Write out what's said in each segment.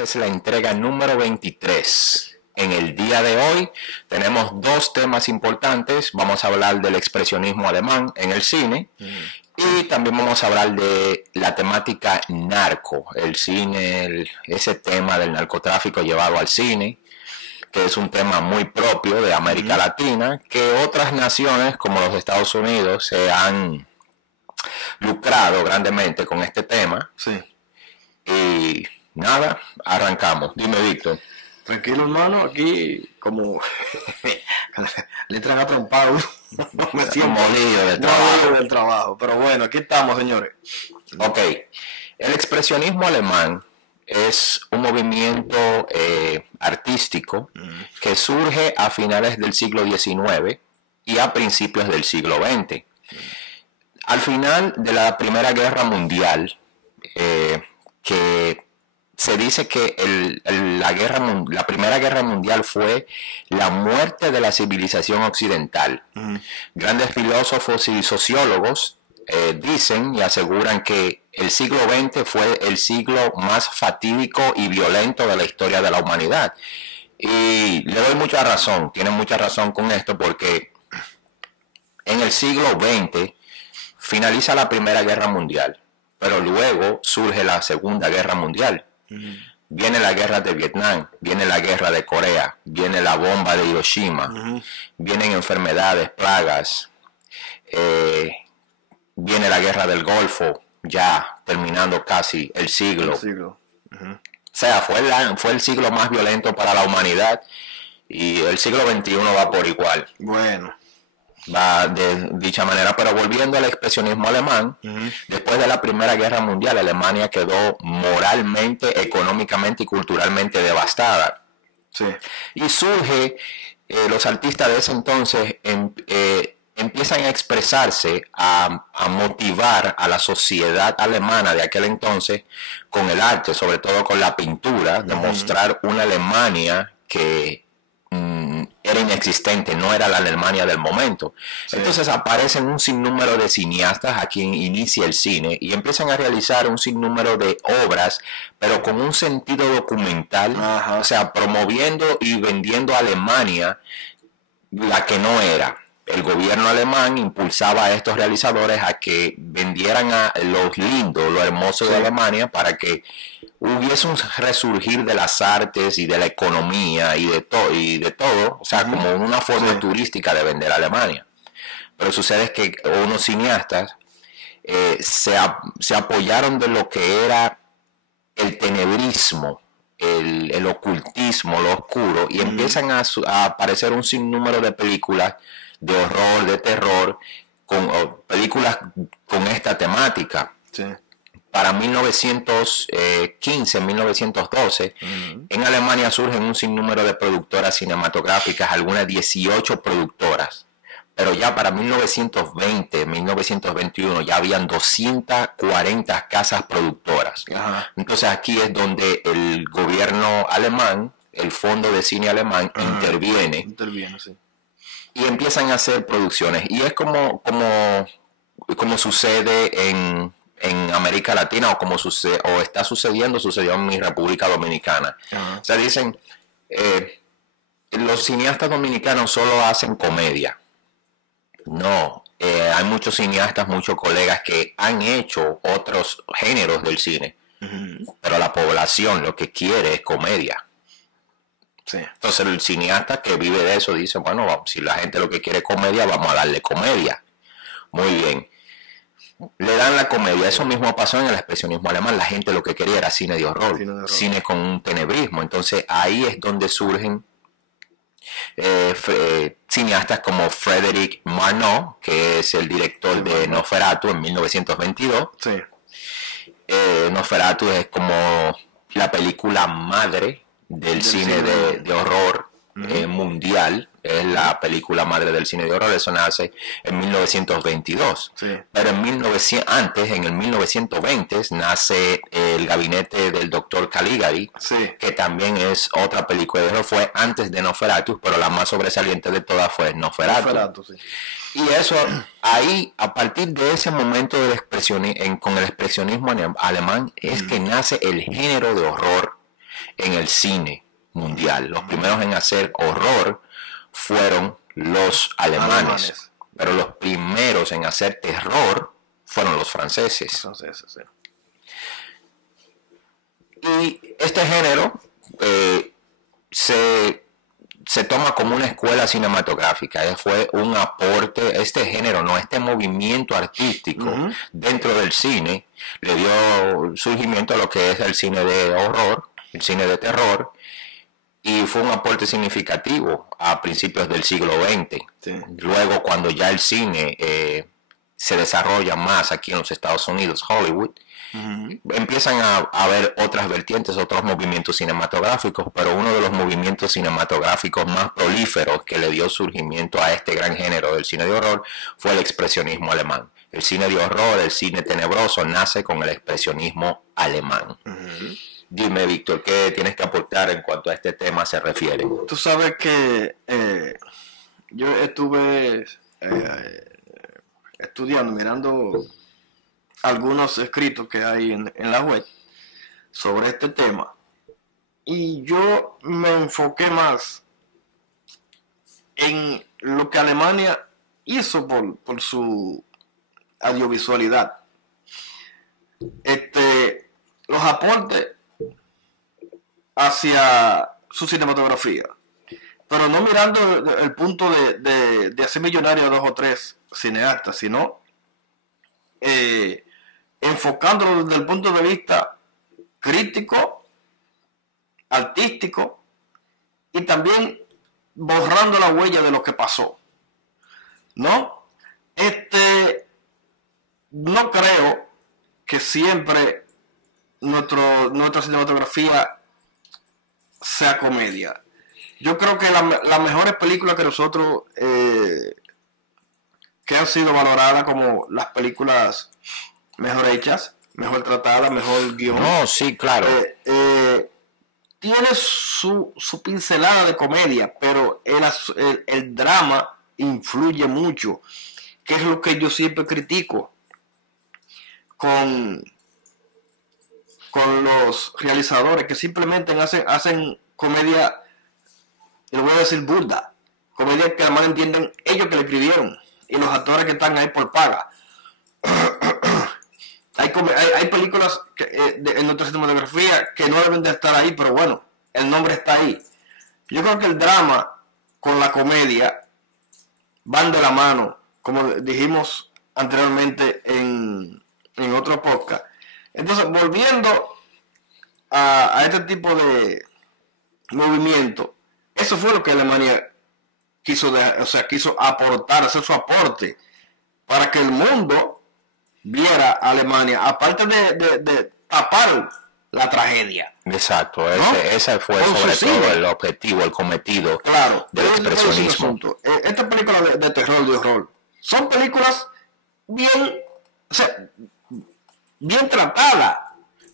Esta es la entrega número 23. En el día de hoy tenemos dos temas importantes. Vamos a hablar del expresionismo alemán en el cine y también vamos a hablar de la temática narco, el cine, ese tema del narcotráfico llevado al cine, que es un tema muy propio de América Latina, que otras naciones como los Estados Unidos se han lucrado grandemente con este tema. Sí. Y nada, arrancamos. Dime, Víctor. Tranquilo, hermano, aquí como le entran a trompar, me siento molido del trabajo. Pero bueno, aquí estamos, señores. Ok, el expresionismo alemán es un movimiento artístico que surge a finales del siglo XIX y a principios del siglo XX. Al final de la Primera Guerra Mundial, que se dice que la Primera Guerra Mundial fue la muerte de la civilización occidental. Grandes filósofos y sociólogos dicen y aseguran que el siglo XX fue el siglo más fatídico y violento de la historia de la humanidad. Y le doy mucha razón, tienen mucha razón con esto, porque en el siglo XX finaliza la Primera Guerra Mundial, pero luego surge la Segunda Guerra Mundial. Viene la guerra de Vietnam, viene la guerra de Corea, viene la bomba de Hiroshima, vienen enfermedades, plagas, viene la guerra del Golfo, ya terminando casi el siglo. O sea, fue el siglo más violento para la humanidad, y el siglo XXI va por igual. Bueno. Va de dicha manera, pero volviendo al expresionismo alemán, después de la Primera Guerra Mundial, Alemania quedó moralmente, económicamente y culturalmente devastada. Sí. Y surge, los artistas de ese entonces empiezan a expresarse, a motivar a la sociedad alemana de aquel entonces con el arte, sobre todo con la pintura, de mostrar una Alemania que era inexistente, no era la Alemania del momento. Sí. Entonces aparecen un sinnúmero de cineastas a quien inicia el cine y empiezan a realizar un sinnúmero de obras, pero con un sentido documental, o sea, promoviendo y vendiendo a Alemania la que no era. El gobierno alemán impulsaba a estos realizadores a que vendieran a lo lindo, lo hermoso de Alemania, para que hubiese un resurgir de las artes y de la economía y de todo, o sea, como una forma turística de vender a Alemania. Pero sucede que unos cineastas se apoyaron de lo que era el tenebrismo, el ocultismo, lo oscuro, y empiezan a aparecer un sinnúmero de películas de horror, de terror, películas con esta temática. Sí. Para 1915, 1912, en Alemania surgen un sinnúmero de productoras cinematográficas, algunas 18 productoras, pero ya para 1920, 1921 ya habían 240 casas productoras. Entonces aquí es donde el gobierno alemán, el Fondo de Cine Alemán, interviene, sí. Y empiezan a hacer producciones. Y es como sucede en América Latina, o sucedió en mi República Dominicana. O sea, dicen, los cineastas dominicanos solo hacen comedia. No, hay muchos cineastas, muchos colegas que han hecho otros géneros del cine, pero la población lo que quiere es comedia. Sí. Entonces el cineasta que vive de eso dice, bueno, si la gente lo que quiere es comedia, vamos a darle comedia. Muy bien. Le dan la comedia. Eso mismo pasó en el expresionismo alemán. La gente lo que quería era cine de horror, cine con un tenebrismo. Entonces ahí es donde surgen cineastas como Frédéric Marneau, que es el director de Nosferatu en 1922. Sí. Nosferatu es como la película madre del cine de horror mundial. Es la película madre del cine de horror. Eso nace en 1922. Sí. Pero en el 1920 nace El gabinete del doctor Caligari, que también es otra película de horror. Fue antes de Nosferatu, pero la más sobresaliente de todas fue Nosferatu. Y eso, ahí, a partir de ese momento con el expresionismo alemán, es que nace el género de horror en el cine mundial. Los primeros en hacer horror fueron los alemanes, pero los primeros en hacer terror fueron los franceses. Sí. Y este género se toma como una escuela cinematográfica. Fue un aporte, este género, no, este movimiento artístico dentro del cine le dio surgimiento a lo que es el cine de horror, el cine de terror, y fue un aporte significativo a principios del siglo XX. Sí. Luego, cuando ya el cine se desarrolla más aquí en los Estados Unidos, Hollywood, empiezan a haber otras vertientes, otros movimientos cinematográficos, pero uno de los movimientos cinematográficos más prolíferos que le dio surgimiento a este gran género del cine de horror fue el expresionismo alemán. El cine de horror, el cine tenebroso, nace con el expresionismo alemán. Dime, Víctor, ¿qué tienes que aportar en cuanto a este tema se refiere? Tú sabes que yo estuve estudiando, mirando algunos escritos que hay en la web sobre este tema, y yo me enfoqué más en lo que Alemania hizo por su audiovisualidad, los aportes hacia su cinematografía, pero no mirando el punto de hacer millonario a 2 o 3 cineastas, sino enfocándolo desde el punto de vista crítico, artístico, y también borrando la huella de lo que pasó, ¿no? No creo que siempre nuestra cinematografía sea comedia. Yo creo que las mejores películas que nosotros que han sido valoradas como las películas mejor hechas, mejor tratadas, mejor guión. No, sí, claro. Tiene su pincelada de comedia, pero el drama influye mucho, que es lo que yo siempre critico con los realizadores, que simplemente hacen comedia, le voy a decir burda, comedia que además entienden ellos que le escribieron, y los actores que están ahí por paga. Hay películas en nuestra cinematografía que no deben de estar ahí, pero bueno, el nombre está ahí. Yo creo que el drama con la comedia van de la mano, como dijimos anteriormente en otro podcast. Entonces, volviendo a este tipo de movimiento, eso fue lo que Alemania quiso aportar, hacer su aporte para que el mundo viera a Alemania, aparte de tapar la tragedia. Exacto, ¿no? Ese fue sobre todo el objetivo, el cometido, claro, del expresionismo. Estas películas de terror, de horror, son películas bien tratadas,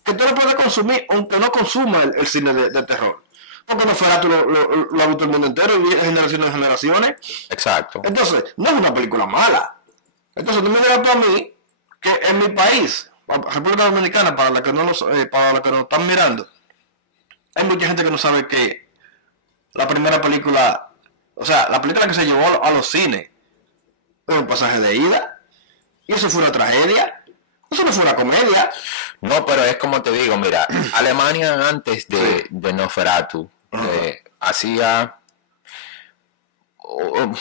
que tú lo puedes consumir aunque no consuma el cine de terror. Porque Nosferatu lo ha visto el mundo entero, y generaciones y generaciones. Exacto. Entonces, no es una película mala. Entonces, tú me dirás tú a mí que en mi país, República Dominicana, para la que nos están mirando, hay mucha gente que no sabe que la primera película, la película que se llevó a los cines, fue Un pasaje de ida, y eso fue una tragedia, eso no fue una comedia. No, pero es como te digo, mira, Alemania antes de Nosferatu hacía,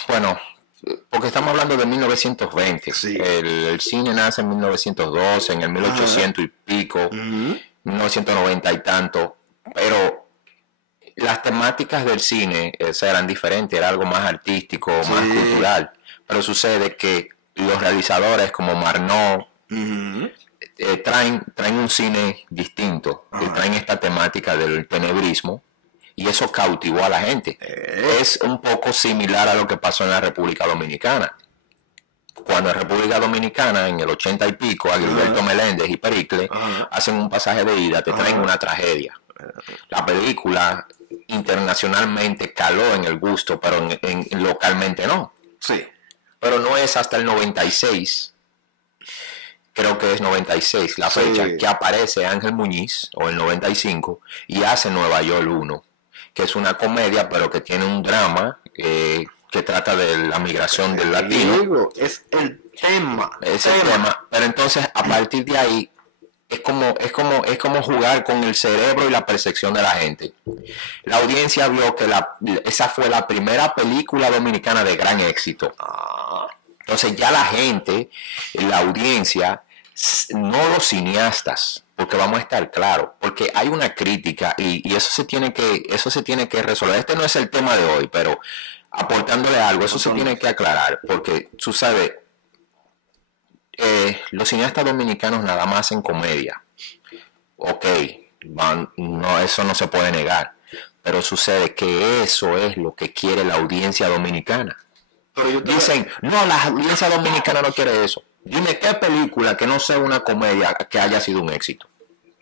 bueno, porque estamos hablando de 1920, sí. El cine nace en 1912, en el 1800 y pico, 1990 y tanto, pero las temáticas del cine eran diferentes, era algo más artístico, más cultural, pero sucede que los realizadores como Marnot traen un cine distinto, traen esta temática del tenebrismo, y eso cautivó a la gente. Es un poco similar a lo que pasó en la República Dominicana. Cuando en República Dominicana, en el 80 y pico, Agilberto Meléndez y Pericles hacen Un pasaje de ida, te traen una tragedia. La película internacionalmente caló en el gusto, pero localmente no. Sí. Pero no es hasta el 96 creo que es 96 la fecha, que aparece Ángel Muñiz, o el 95, y hace Nueva York 1, que es una comedia, pero que tiene un drama que trata de la migración del latino. Es el tema. Es el tema. Pero entonces, a partir de ahí, es como jugar con el cerebro y la percepción de la gente. La audiencia vio que esa fue la primera película dominicana de gran éxito. Entonces ya la gente, la audiencia, no los cineastas, porque vamos a estar claros, porque hay una crítica y eso se tiene que resolver. Este no es el tema de hoy, pero aportándole algo, eso se tiene que aclarar, porque tú sabes, los cineastas dominicanos nada más hacen comedia. Ok, no, eso no se puede negar, pero sucede que eso es lo que quiere la audiencia dominicana. Dicen, no, la audiencia dominicana no quiere eso. Dime qué película que no sea una comedia que haya sido un éxito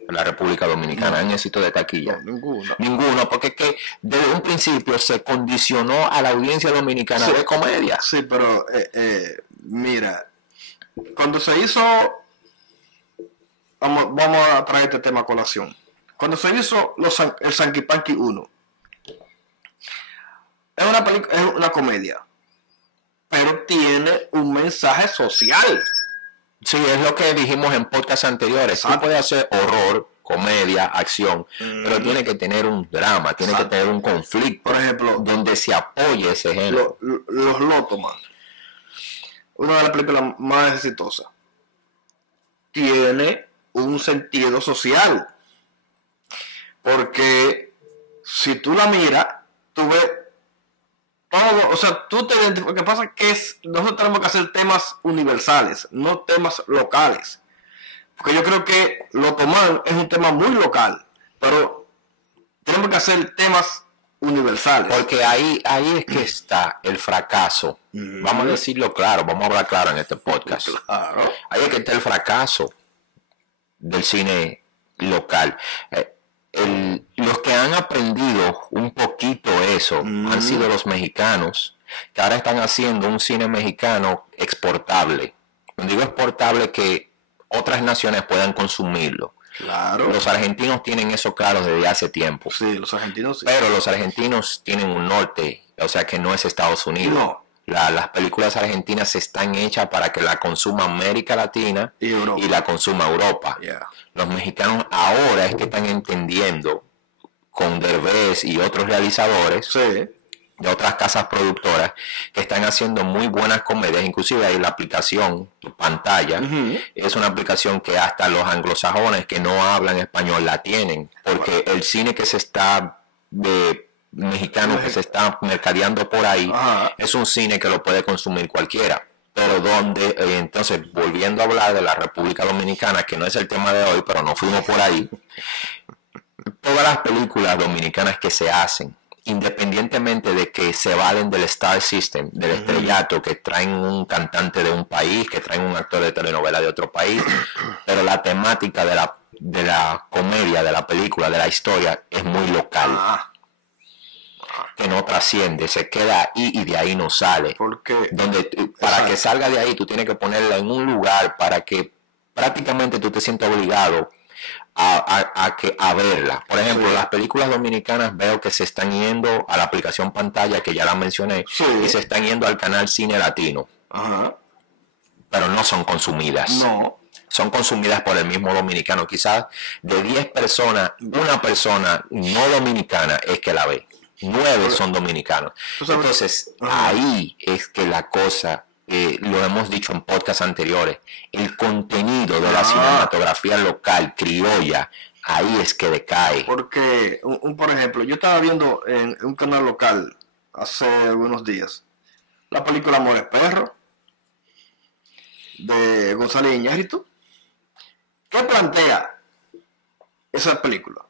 en la República Dominicana, en éxito de taquilla. Ninguno, porque es que desde un principio se condicionó a la audiencia dominicana de comedia. Sí, pero mira, cuando se hizo, vamos a traer este tema a colación. Cuando se hizo el Sanky Panky 1, es una comedia, pero tiene un mensaje social. Sí, es lo que dijimos en podcasts anteriores. Tú puedes hacer horror, comedia, acción, pero tiene que tener un drama, tiene que tener un conflicto, por ejemplo, donde se apoye ese género. Los Lotoman, una de las películas más exitosas, tiene un sentido social, porque si tú la miras, tú ves todo, o sea, tú te identificas. Lo que pasa es que nosotros tenemos que hacer temas universales, no temas locales, porque yo creo que Lotoman es un tema muy local, pero tenemos que hacer temas universales. Porque ahí es que está el fracaso. Vamos a decirlo claro, vamos a hablar claro en este podcast. Claro. Ahí es que está el fracaso del cine local. Los que han aprendido un poquito eso han sido los mexicanos, que ahora están haciendo un cine mexicano exportable. Cuando digo exportable, que otras naciones puedan consumirlo. Claro. Los argentinos tienen eso claro desde hace tiempo. Sí, los argentinos sí. Pero los argentinos tienen un norte, o sea que no es Estados Unidos. No. Las películas argentinas están hechas para que la consuma América Latina y la consuma Europa. Yeah. Los mexicanos ahora es que están entendiendo, con Derbez y otros realizadores de otras casas productoras, que están haciendo muy buenas comedias. Inclusive ahí la aplicación pantalla es una aplicación que hasta los anglosajones que no hablan español la tienen, porque el cine que se está mexicano que se está mercadeando por ahí es un cine que lo puede consumir cualquiera. Pero donde, entonces, volviendo a hablar de la República Dominicana, que no es el tema de hoy, pero no fuimos por ahí, todas las películas dominicanas que se hacen, independientemente de que se valen del Star System, del estrellato, que traen un cantante de un país, que traen un actor de telenovela de otro país, pero la temática de la comedia, de la película, de la historia, es muy local. Que no trasciende, se queda ahí y de ahí no sale. Porque para que salga de ahí tú tienes que ponerla en un lugar para que prácticamente tú te sientas obligado a verla. Por ejemplo, las películas dominicanas veo que se están yendo a la aplicación pantalla, que ya la mencioné, y se están yendo al canal Cine Latino. Pero no son consumidas. No. Son consumidas por el mismo dominicano. Quizás de 10 personas, una persona no dominicana es que la ve. 9 son dominicanos. Entonces, ahí es que la cosa, lo hemos dicho en podcasts anteriores, el contenido de la cinematografía local, criolla, ahí es que decae. Porque, por ejemplo, yo estaba viendo en un canal local hace algunos días la película Amores Perro de González Iñárritu. ¿Qué plantea esa película?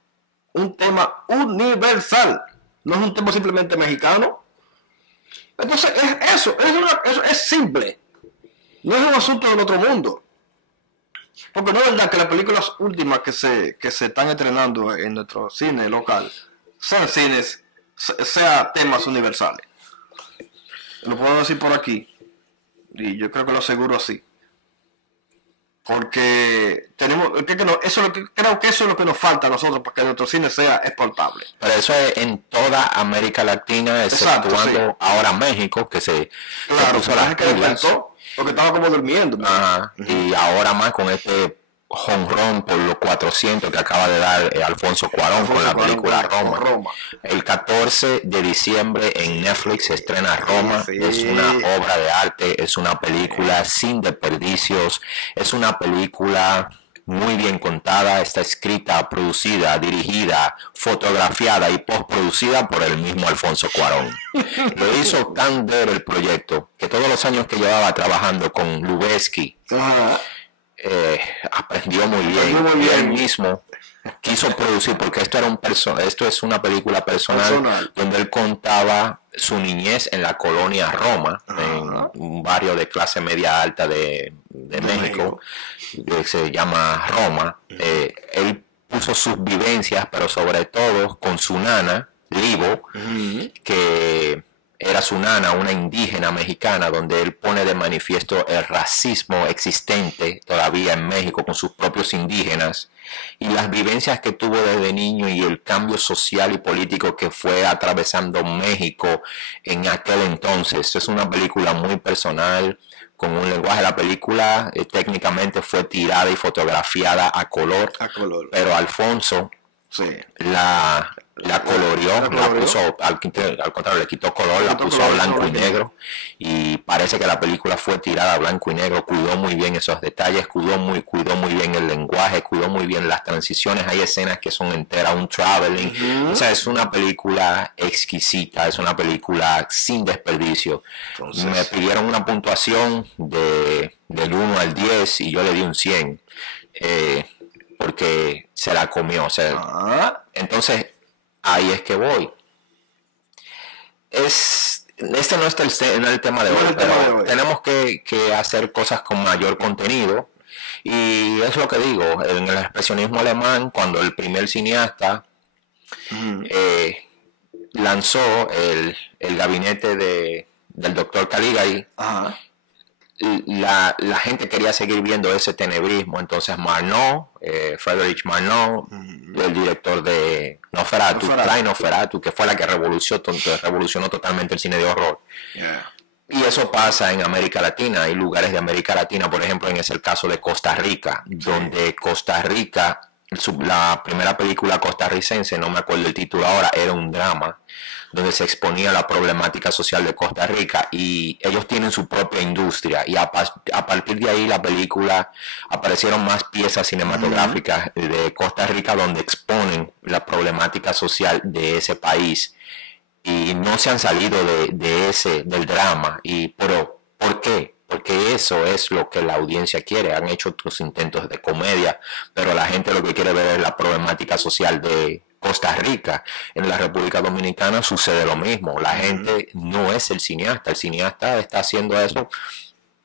Un tema universal. No es un tema simplemente mexicano. Entonces, eso es simple. No es un asunto del otro mundo. Porque no es verdad que las películas últimas que se están estrenando en nuestro cine local sean temas universales. Lo puedo decir por aquí. Y yo creo que lo aseguro así. Porque tenemos, eso es lo que, creo que eso es lo que nos falta a nosotros para que nuestro cine sea exportable. Pero eso es en toda América Latina, exceptuando sí. ahora México, que se puso las que pilas. inventó, porque estaba como durmiendo. Ajá. Y ahora más con este jonrón por los 400 que acaba de dar Alfonso Cuarón con la película Roma. El 14 de diciembre en Netflix se estrena Roma. Sí. Es una obra de arte, es una película sin desperdicios, es una película muy bien contada, está escrita, producida, dirigida, fotografiada y postproducida por el mismo Alfonso Cuarón. Lo hizo tan ver el proyecto que todos los años que llevaba trabajando con Lubezki, aprendió muy bien. Y él mismo quiso producir, porque esto es una película personal donde él contaba su niñez en la colonia Roma, en un barrio de clase media alta de México, que se llama Roma. Él puso sus vivencias, pero sobre todo con su nana, Libo, que era su nana, una indígena mexicana, donde él pone de manifiesto el racismo existente todavía en México con sus propios indígenas y las vivencias que tuvo desde niño y el cambio social y político que fue atravesando México en aquel entonces. Es una película muy personal, con un lenguaje. La película técnicamente fue tirada y fotografiada a color. Pero Alfonso la coloreó, la puso, al contrario, le quitó color, la puso a blanco y negro, y parece que la película fue tirada a blanco y negro. Cuidó muy bien esos detalles, cuidó muy bien el lenguaje, cuidó muy bien las transiciones. Hay escenas que son enteras, un traveling. O sea, es una película exquisita, es una película sin desperdicio. Entonces, me pidieron una puntuación del 1 al 10 y yo le di un 100. Porque se la comió. O sea, entonces ahí es que voy. Este no es el tema de hoy, pero tenemos que hacer cosas con mayor contenido. Y es lo que digo, en el expresionismo alemán, cuando el primer cineasta lanzó el gabinete del doctor Caligari, la gente quería seguir viendo ese tenebrismo. Entonces Marnot, Friedrich Marnot, el director de Nosferatu, que fue la que revolucionó totalmente el cine de horror. Y eso pasa en América Latina. Hay lugares de América Latina, por ejemplo, es el caso de Costa Rica, donde Costa Rica, la primera película costarricense, no me acuerdo el título ahora, era un drama donde se exponía la problemática social de Costa Rica, y ellos tienen su propia industria, y a partir de ahí la película aparecieron más piezas cinematográficas de Costa Rica donde exponen la problemática social de ese país, y no se han salido del drama. Pero ¿por qué? Porque eso es lo que la audiencia quiere. Han hecho otros intentos de comedia, pero la gente lo que quiere ver es la problemática social de Costa Rica. En la República Dominicana sucede lo mismo. La gente no es el cineasta está haciendo eso,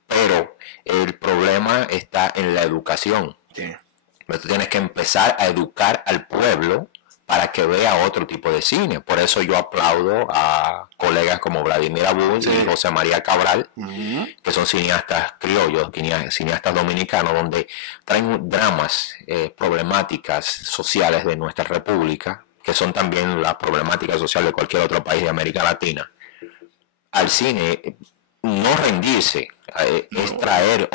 pero el problema está en la educación. Pero tú tienes que empezar a educar al pueblo para que vea otro tipo de cine. Por eso yo aplaudo a colegas como Vladimir Abul y José María Cabral, que son cineastas criollos, cineastas dominicanos, donde traen dramas, problemáticas sociales de nuestra república, que son también las problemáticas sociales de cualquier otro país de América Latina, al cine. No rendirse, es traer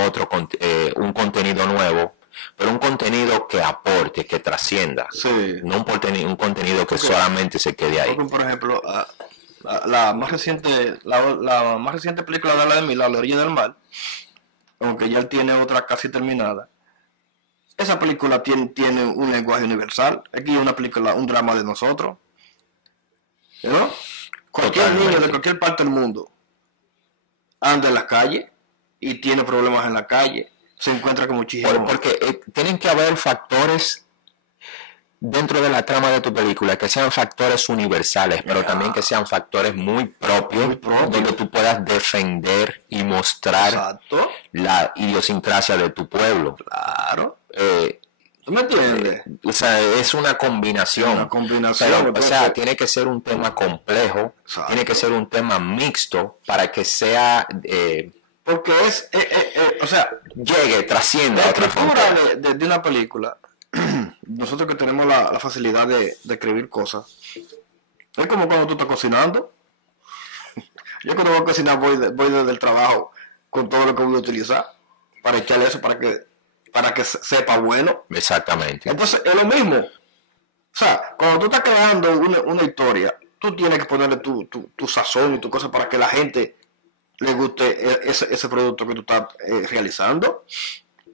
un contenido nuevo, pero un contenido que aporte, que trascienda, no un contenido que solamente se quede ahí. Por ejemplo, la más reciente película de La Orilla del Mar, aunque ya él tiene otra casi terminada, esa película tiene un lenguaje universal. Aquí es una película, un drama de nosotros, ¿no? Cualquier niño de cualquier parte del mundo anda en la calle y tiene problemas en la calle, se encuentra con muchísimos. Porque tienen que haber factores dentro de la trama de tu película que sean factores universales, pero también que sean factores muy propios, donde tú puedas defender y mostrar la idiosincrasia de tu pueblo. Claro. ¿Tú me entiendes? O sea, es una combinación. Pero, o sea, tiene que ser un tema complejo, tiene que ser un tema mixto para que sea Porque o sea, llegue, trascienda la a otra escritura frontera. de una película, nosotros que tenemos la facilidad de escribir cosas, es como cuando tú estás cocinando. Yo cuando voy a cocinar voy desde el trabajo con todo lo que voy a utilizar para echarle eso para que sepa bueno. Exactamente. Entonces es lo mismo. O sea, cuando tú estás creando una historia, tú tienes que ponerle tu sazón y tu cosa para que la gente le guste ese producto que tú estás realizando,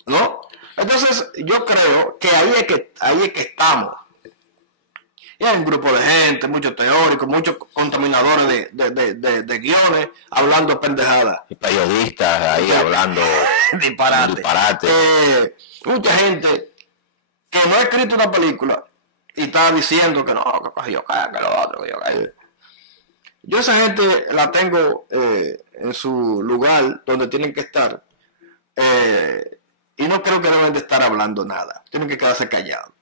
¿no? Entonces yo creo que ahí es que estamos. Y hay un grupo de gente, muchos teóricos, muchos contaminadores de guiones, hablando pendejadas. Y periodistas ahí hablando disparate. Mucha gente que no ha escrito una película y está diciendo que no, que cogió que lo otro, que yo caí. Yo esa gente la tengo en su lugar donde tienen que estar y no creo que deben de estar hablando nada. Tienen que quedarse callados.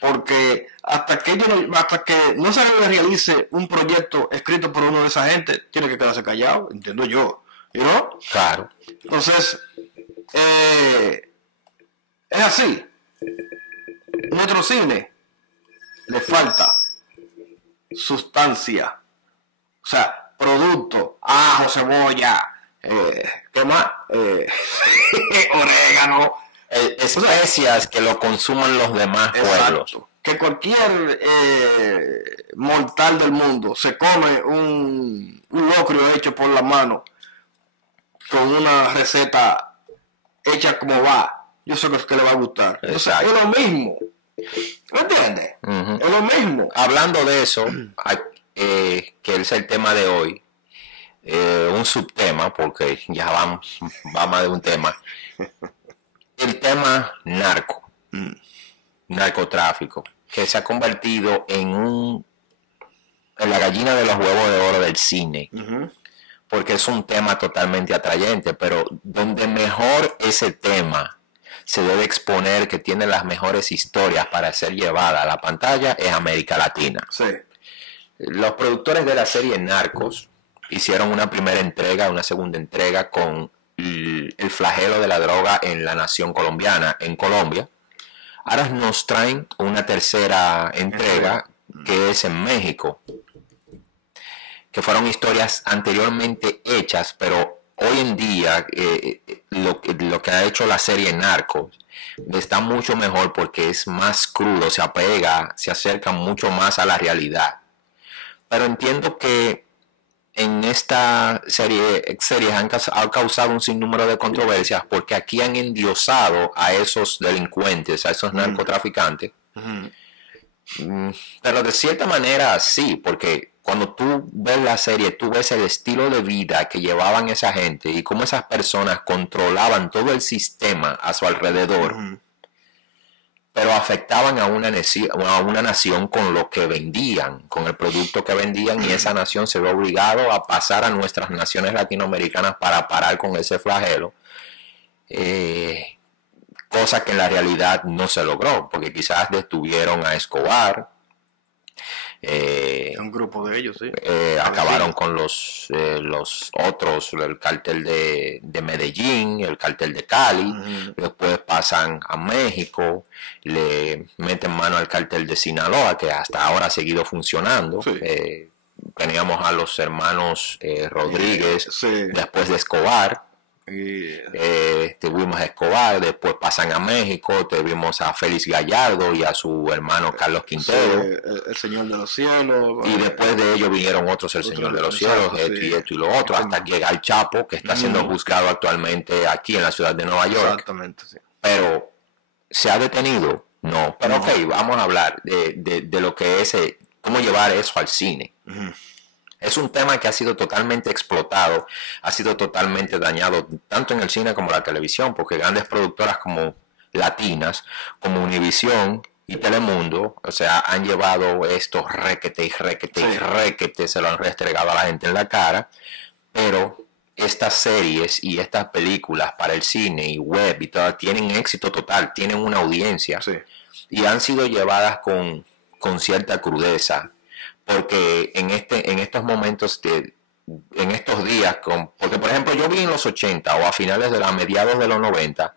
Porque hasta que no se realice un proyecto escrito por uno de esa gente, tiene que quedarse callado, entiendo yo, ¿no? Claro. Entonces, es así. Nuestro cine le falta sustancia, o sea, producto, ajo, cebolla, ¿qué más? Orégano. Especias que lo consuman los demás pueblos. Que cualquier mortal del mundo se come un locrio hecho por la mano con una receta hecha como va. Yo sé que le va a gustar. Entonces, es lo mismo. ¿Me entiendes? Es lo mismo. Hablando de eso, que es el tema de hoy, un subtema, porque ya va más de un tema. El tema narcotráfico, que se ha convertido en la gallina de los huevos de oro del cine, porque es un tema totalmente atrayente, pero donde mejor ese tema se debe exponer, que tiene las mejores historias para ser llevada a la pantalla, es América Latina. Sí. Los productores de la serie Narcos hicieron una primera entrega, una segunda entrega con el flagelo de la droga en la nación colombiana, en Colombia. Ahora nos traen una tercera entrega que es en México, que fueron historias anteriormente hechas, pero hoy en día lo que ha hecho la serie Narcos está mucho mejor porque es más crudo, se apega, se acerca mucho más a la realidad. Pero entiendo que en esta series han causado un sinnúmero de controversias porque aquí han endiosado a esos delincuentes, a esos narcotraficantes. Pero de cierta manera sí, porque cuando tú ves la serie, tú ves el estilo de vida que llevaban esa gente y cómo esas personas controlaban todo el sistema a su alrededor. Pero afectaban a una nación con lo que vendían, con el producto que vendían, y esa nación se ve obligado a pasar a nuestras naciones latinoamericanas para parar con ese flagelo, cosa que en la realidad no se logró, porque quizás detuvieron a Escobar, un grupo de ellos, sí. Acabaron con los otros, el cártel de Medellín, el cártel de Cali, después pasan a México, le meten mano al cártel de Sinaloa, que hasta ahora ha seguido funcionando. Sí. Teníamos a los hermanos Rodríguez, sí. Después de Escobar. Tuvimos a Escobar, después pasan a México, tuvimos a Félix Gallardo y a su hermano Carlos Quintero, el Señor de los Cielos, y después de ellos vinieron otros, el Señor de los Cielos, esto y lo otro, hasta que llega el Chapo, que está siendo juzgado actualmente aquí en la ciudad de Nueva York. Exactamente, sí. Pero ¿se ha detenido? No, pero ok, vamos a hablar de lo que es cómo llevar eso al cine. Es un tema que ha sido totalmente explotado, ha sido totalmente dañado, tanto en el cine como en la televisión, porque grandes productoras como latinas, como Univisión y Telemundo, o sea, han llevado estos requete, se lo han restregado a la gente en la cara, pero estas series y estas películas para el cine y web y todo, tienen éxito total, tienen una audiencia, y han sido llevadas con cierta crudeza. Porque en estos momentos en estos días, porque por ejemplo yo vi en los 80 o a finales de a mediados de los 90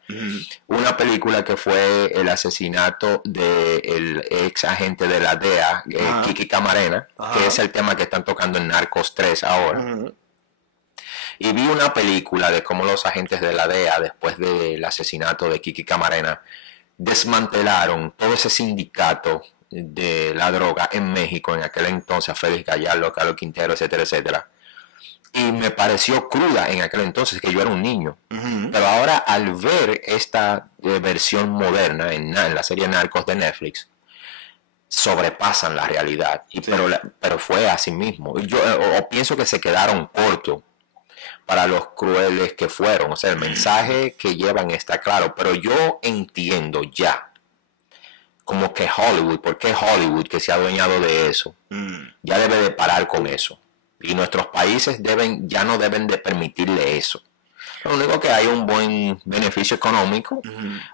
una película que fue el asesinato del ex agente de la DEA, Kiki Camarena, que es el tema que están tocando en Narcos 3 ahora. Y vi una película de cómo los agentes de la DEA, después del asesinato de Kiki Camarena, desmantelaron todo ese sindicato de la droga en México en aquel entonces, a Félix Gallardo, Carlos Quintero, etcétera, etcétera. Y me pareció cruda en aquel entonces, que yo era un niño. Pero ahora, al ver esta versión moderna en la serie Narcos de Netflix, sobrepasan la realidad. Pero fue así mismo. Yo pienso que se quedaron cortos para los crueles que fueron. O sea, el mensaje que llevan está claro. Pero yo entiendo ya como que Hollywood, porque Hollywood que se ha adueñado de eso, ya debe de parar con eso. Y nuestros países ya no deben de permitirle eso. Lo único que hay un buen beneficio económico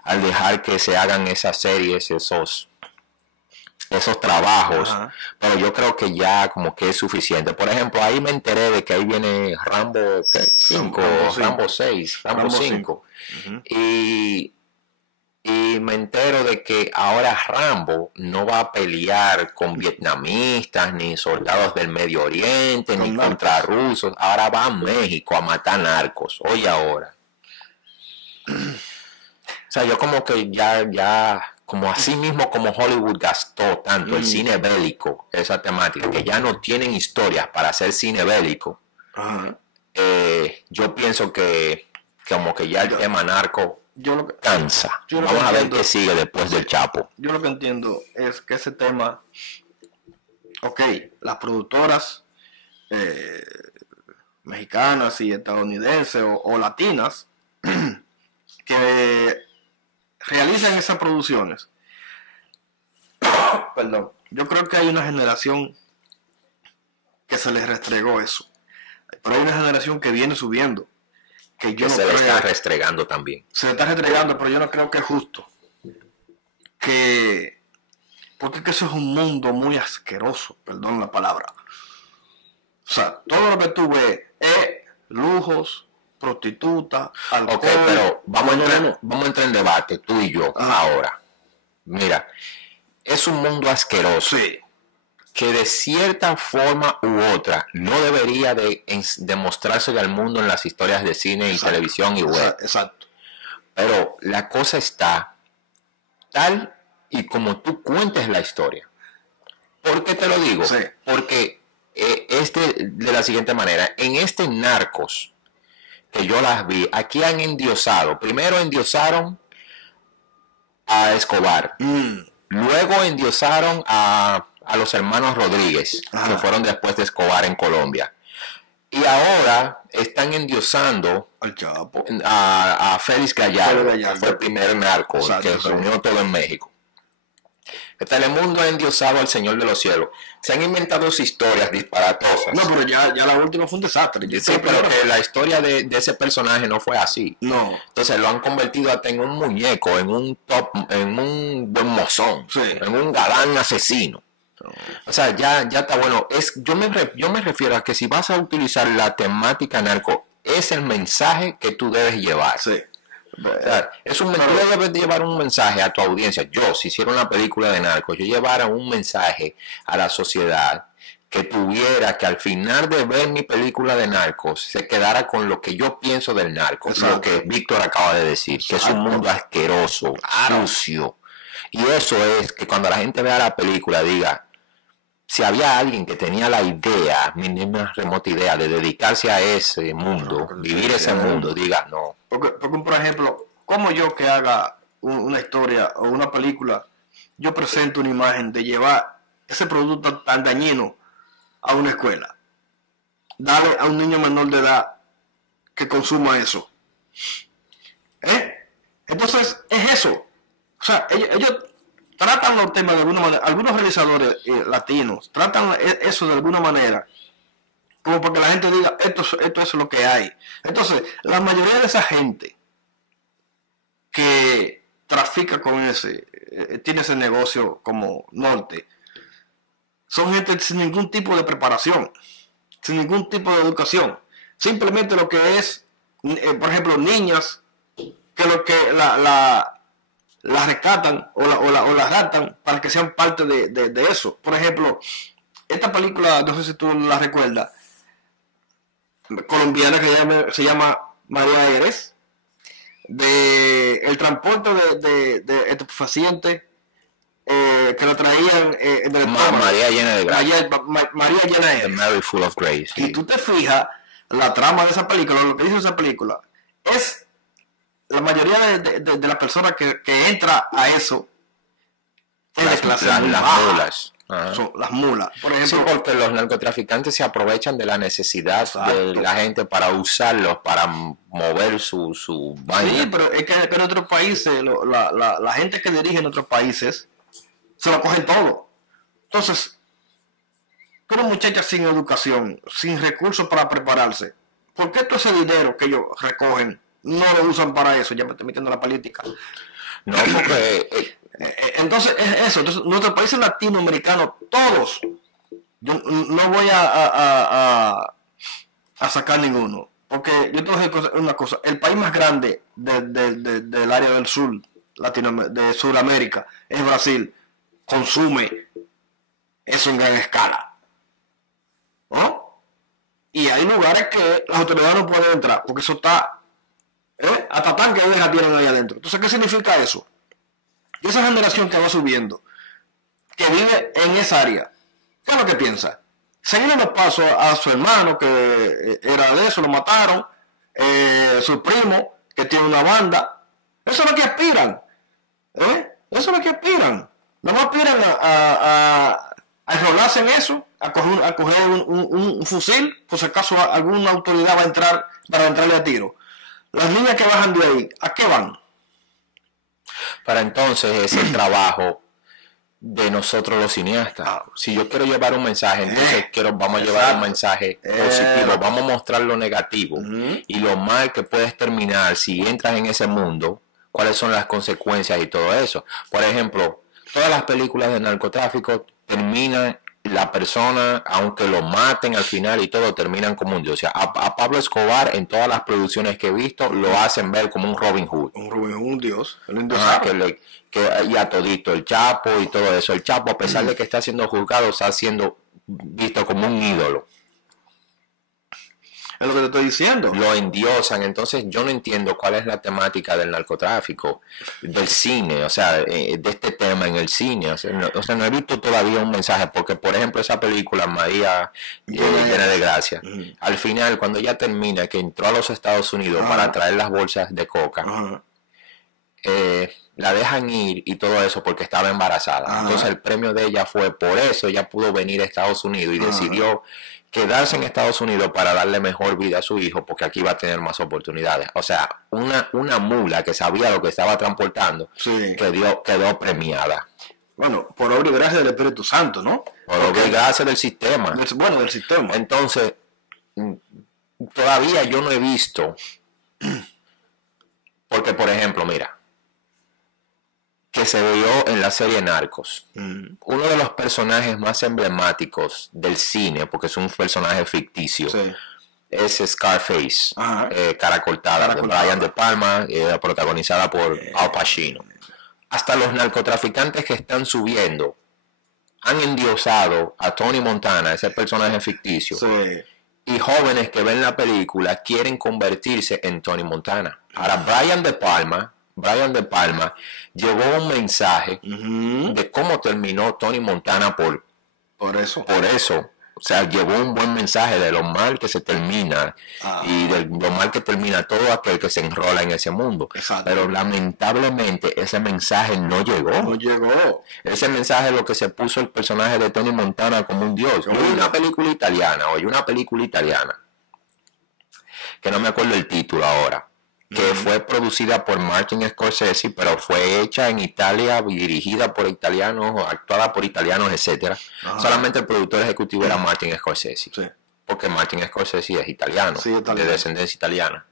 al dejar que se hagan esas series, esos trabajos. Pero yo creo que ya como que es suficiente. Por ejemplo, ahí me enteré de que ahí viene Rambo 5, Rambo 6, Rambo 5. Y me entero de que ahora Rambo no va a pelear con vietnamistas, ni soldados del Medio Oriente, ni contra rusos. Ahora va a México a matar narcos. Oye ahora. O sea, yo como que ya, como así mismo como Hollywood gastó tanto el cine bélico, esa temática, que ya no tienen historias para hacer cine bélico. Yo pienso que como que ya el tema narco cansa. Vamos a ver qué sigue después del Chapo. Yo lo que entiendo es que ese tema, las productoras mexicanas y estadounidenses o latinas que realizan esas producciones, perdón, yo creo que hay una generación que se les restregó eso, pero hay una generación que viene subiendo, que yo no se creo, le está restregando también. Se le está restregando, pero yo no creo que es justo. Porque es que eso es un mundo muy asqueroso, perdón la palabra. O sea, todo lo que tú ves es lujos, prostitutas, alcohol. Ok, pero vamos a entrar en debate, tú y yo, ahora. Mira, es un mundo asqueroso. Sí. Que de cierta forma u otra no debería de demostrarse al mundo en las historias de cine y televisión y web. Exacto. Pero la cosa está tal y como tú cuentes la historia. ¿Por qué te lo digo? Sí. Porque de la siguiente manera, en este Narcos que yo las vi, aquí han endiosado. Primero endiosaron a Escobar. Luego endiosaron a los hermanos Rodríguez, que fueron después de Escobar en Colombia. Y ahora están endiosando al Chapo, a Félix Gallardo, que fue el primer narco que reunió todo en México. Telemundo ha endiosado al Señor de los Cielos. Se han inventado historias disparatosas. No, pero ya la última fue un desastre. Sí, pero que la historia de ese personaje no fue así. No. Entonces lo han convertido hasta en un muñeco, en un buen mozón, en un galán asesino. O sea, ya está bueno. Yo me refiero a que si vas a utilizar la temática narco, es el mensaje que tú debes llevar. Sí. O sea, tú debes llevar un mensaje a tu audiencia. Yo, si hiciera una película de narcos, yo llevara un mensaje a la sociedad que tuviera que al final de ver mi película de narcos se quedara con lo que yo pienso del narco. Lo que Víctor acaba de decir, que es un mundo asqueroso, sucio. Y eso es que cuando la gente vea la película diga, si había alguien que tenía la idea, mínima remota idea de dedicarse a ese mundo, vivir ese mundo, diga no. Porque, por ejemplo, como yo que haga una historia o una película, yo presento una imagen de llevar ese producto tan dañino a una escuela, darle a un niño menor de edad que consuma eso. Entonces, es eso. O sea, ellos tratan los temas de alguna manera. Algunos realizadores latinos tratan eso de alguna manera, como para que la gente diga, esto es lo que hay. Entonces, la mayoría de esa gente que trafica con tiene ese negocio como norte, son gente sin ningún tipo de preparación. sin ningún tipo de educación. Simplemente lo que es, por ejemplo, niñas que lo que la rescatan o la raptan para que sean parte de eso. Por ejemplo, esta película, no sé si tú la recuerdas, colombiana, que se llama María Eres, de el transporte de estupefacientes que lo traían en el María llena de gracia. María llena de The Mary Full of Grace. Y tú te fijas, la trama de esa película, lo que dice esa película, es la mayoría de las personas que entra a eso en la clase las mulas. Son las mulas. Por ejemplo, sí, porque los narcotraficantes se aprovechan de la necesidad de la gente para usarlos, para mover su vaina. Sí, pero es que en otros países, la gente que dirige en otros países, se lo cogen todo. Entonces, una muchacha sin educación, sin recursos para prepararse, ¿por qué todo ese dinero que ellos recogen no lo usan para eso? Ya me estoy metiendo en la política. No, porque... entonces es eso. Entonces, nuestros países latinoamericanos, todos, yo no voy a sacar ninguno, porque yo te voy a decir una cosa, el país más grande del área del sur, de Sudamérica, es Brasil, consume eso en gran escala, ¿no? Y hay lugares que las autoridades no pueden entrar, porque eso está, hasta tanque de guerra tienen ahí adentro. Entonces, ¿qué significa eso? Y esa generación que va subiendo, que vive en esa área, ¿qué es lo que piensa? Seguirle los pasos a su hermano, que era de eso, lo mataron, su primo, que tiene una banda. Eso es lo que aspiran. Eso es lo que aspiran. No aspiran a enrolarse en eso, a coger un fusil, por si acaso alguna autoridad va a entrar para entrarle a tiro. Las niñas que bajan de ahí, ¿a qué van? Para entonces es el trabajo de nosotros los cineastas. Si yo quiero llevar un mensaje, entonces vamos a llevar un mensaje positivo, vamos a mostrar lo negativo y lo mal que puedes terminar si entras en ese mundo, cuáles son las consecuencias y todo eso. Por ejemplo, todas las películas de narcotráfico terminan, la persona, aunque lo maten al final y todo, terminan como un dios. O sea, a Pablo Escobar en todas las producciones que he visto lo hacen ver como un Robin Hood. Un Robin Hood, un dios. Y a todito, el Chapo y todo eso. El Chapo, a pesar de que está siendo juzgado, está siendo visto como un ídolo. Es lo que te estoy diciendo. Lo endiosan. Entonces yo no entiendo cuál es la temática del narcotráfico, del cine, o sea, de este tema en el cine. O sea, no he visto todavía un mensaje, porque por ejemplo esa película, María llena de gracia, al final cuando ella termina, que entró a los Estados Unidos para traer las bolsas de coca, la dejan ir y todo eso porque estaba embarazada. Entonces el premio de ella fue por eso, ella pudo venir a Estados Unidos y decidió quedarse en Estados Unidos para darle mejor vida a su hijo, porque aquí va a tener más oportunidades. O sea, una mula que sabía lo que estaba transportando, quedó premiada. Bueno, por obra y gracia del Espíritu Santo, ¿no? Por obra y gracia del sistema. Del sistema. Entonces, todavía yo no he visto, porque por ejemplo, mira, que se vio en la serie Narcos. Uno de los personajes más emblemáticos del cine, porque es un personaje ficticio, es Scarface, cara cortada, de Brian De Palma, protagonizada por Al Pacino. Hasta los narcotraficantes que están subiendo han endiosado a Tony Montana, ese personaje ficticio, y jóvenes que ven la película quieren convertirse en Tony Montana. Ahora, Brian De Palma llevó un mensaje de cómo terminó Tony Montana por eso. O sea, llevó un buen mensaje de lo mal que se termina y de lo mal que termina todo aquel que se enrola en ese mundo. Exacto. Pero lamentablemente ese mensaje no llegó. Ese mensaje es lo que se puso el personaje de Tony Montana como un dios. Yo vi una película italiana, que no me acuerdo el título ahora, que fue producida por Martin Scorsese, pero fue hecha en Italia, dirigida por italianos, actuada por italianos, etcétera. Solamente el productor ejecutivo era Martin Scorsese, porque Martin Scorsese es italiano, de descendencia italiana.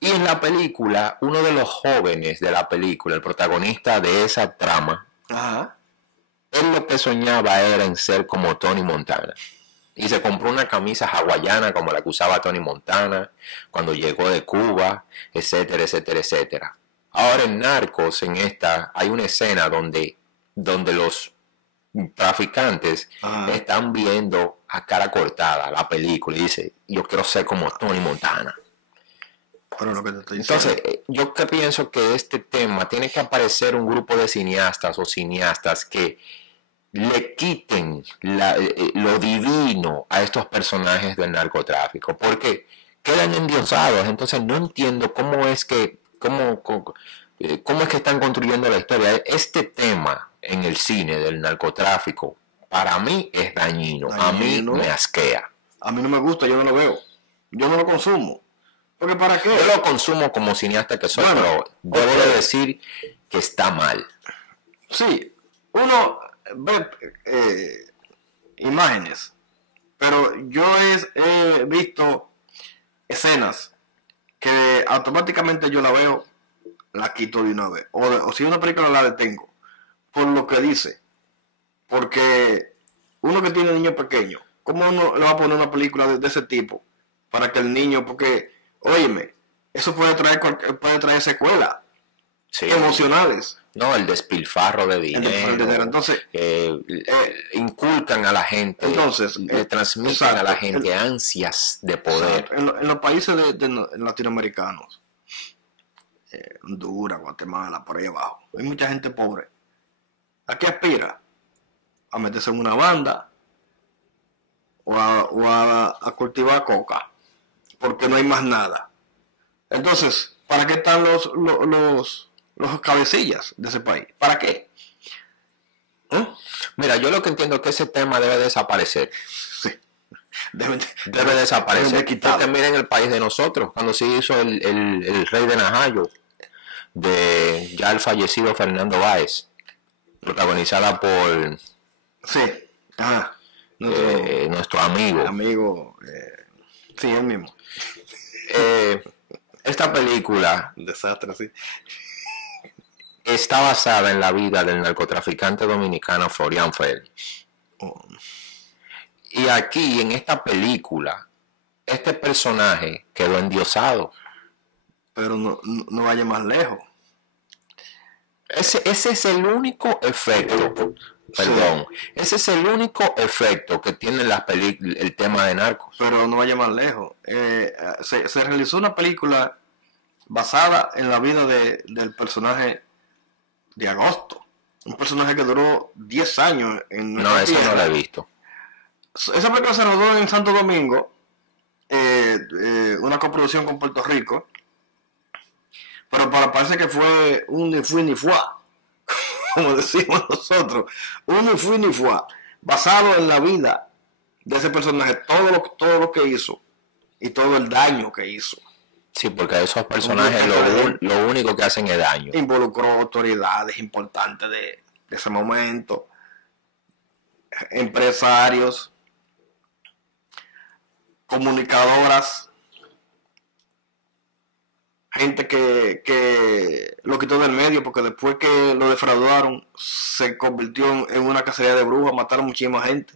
Y en la película, uno de los jóvenes de la película, el protagonista de esa trama, él lo que soñaba era en ser como Tony Montana. Y se compró una camisa hawaiana como la que usaba Tony Montana cuando llegó de Cuba, etcétera, etcétera, etcétera. Ahora en Narcos, en esta, hay una escena donde los traficantes están viendo a cara cortada la película y dice, yo quiero ser como Tony Montana. Pero lo que te estoy diciendo. Entonces, yo que pienso que este tema tiene que aparecer un grupo de cineastas o cineastas que le quiten lo divino a estos personajes del narcotráfico, porque quedan endiosados. Entonces no entiendo cómo es que están construyendo la historia. Este tema en el cine del narcotráfico para mí es dañino. A mí me asquea. A mí no me gusta, yo no lo veo, yo no lo consumo, porque ¿para qué? Yo lo consumo como cineasta que soy, pero debo de decir que está mal. Sí, uno ve imágenes, pero yo he visto escenas que automáticamente yo la veo, la quito de una vez, o si una película la detengo por lo que dice, porque uno que tiene niño pequeño, ¿cómo uno le va a poner una película de ese tipo para que el niño, porque óyeme, eso puede traer secuelas emocionales? No, el despilfarro de dinero. Entonces, inculcan a la gente, le transmiten a la gente ansias de poder. En los países latinoamericanos, Honduras, Guatemala, por ahí abajo, hay mucha gente pobre. ¿A qué aspira? A meterse en una banda o a cultivar coca, porque no hay más nada. Entonces, ¿para qué están los cabecillas de ese país? ¿Para qué? Mira, yo lo que entiendo es que ese tema debe desaparecer. Sí. Debe desaparecer. Porque miren el país de nosotros, cuando se hizo el Rey de Najayo, de ya el fallecido Fernando Báez, protagonizada por nuestro amigo. Sí, él mismo. Esta película, un desastre, sí, está basada en la vida del narcotraficante dominicano Florian Félix. Y aquí, en esta película, este personaje quedó endiosado. Pero no vaya más lejos. Ese es el único efecto. Perdón. Sí. Ese es el único efecto que tiene el tema de Narcos. Pero no vaya más lejos. Se realizó una película basada en la vida del personaje de Agosto. Un personaje que duró 10 años en no, eso no lo he visto. Esa película se rodó en Santo Domingo, una coproducción con Puerto Rico, pero parece que fue un ni fui ni fuá, como decimos nosotros, un ni fui ni fuá, basado en la vida de ese personaje, todo lo que hizo y todo el daño que hizo. Sí, porque esos personajes lo único que hacen es daño. Involucró autoridades importantes de ese momento, empresarios, comunicadoras, gente que lo quitó del medio porque después que lo defraudaron se convirtió en una cacería de brujas, mataron muchísima gente.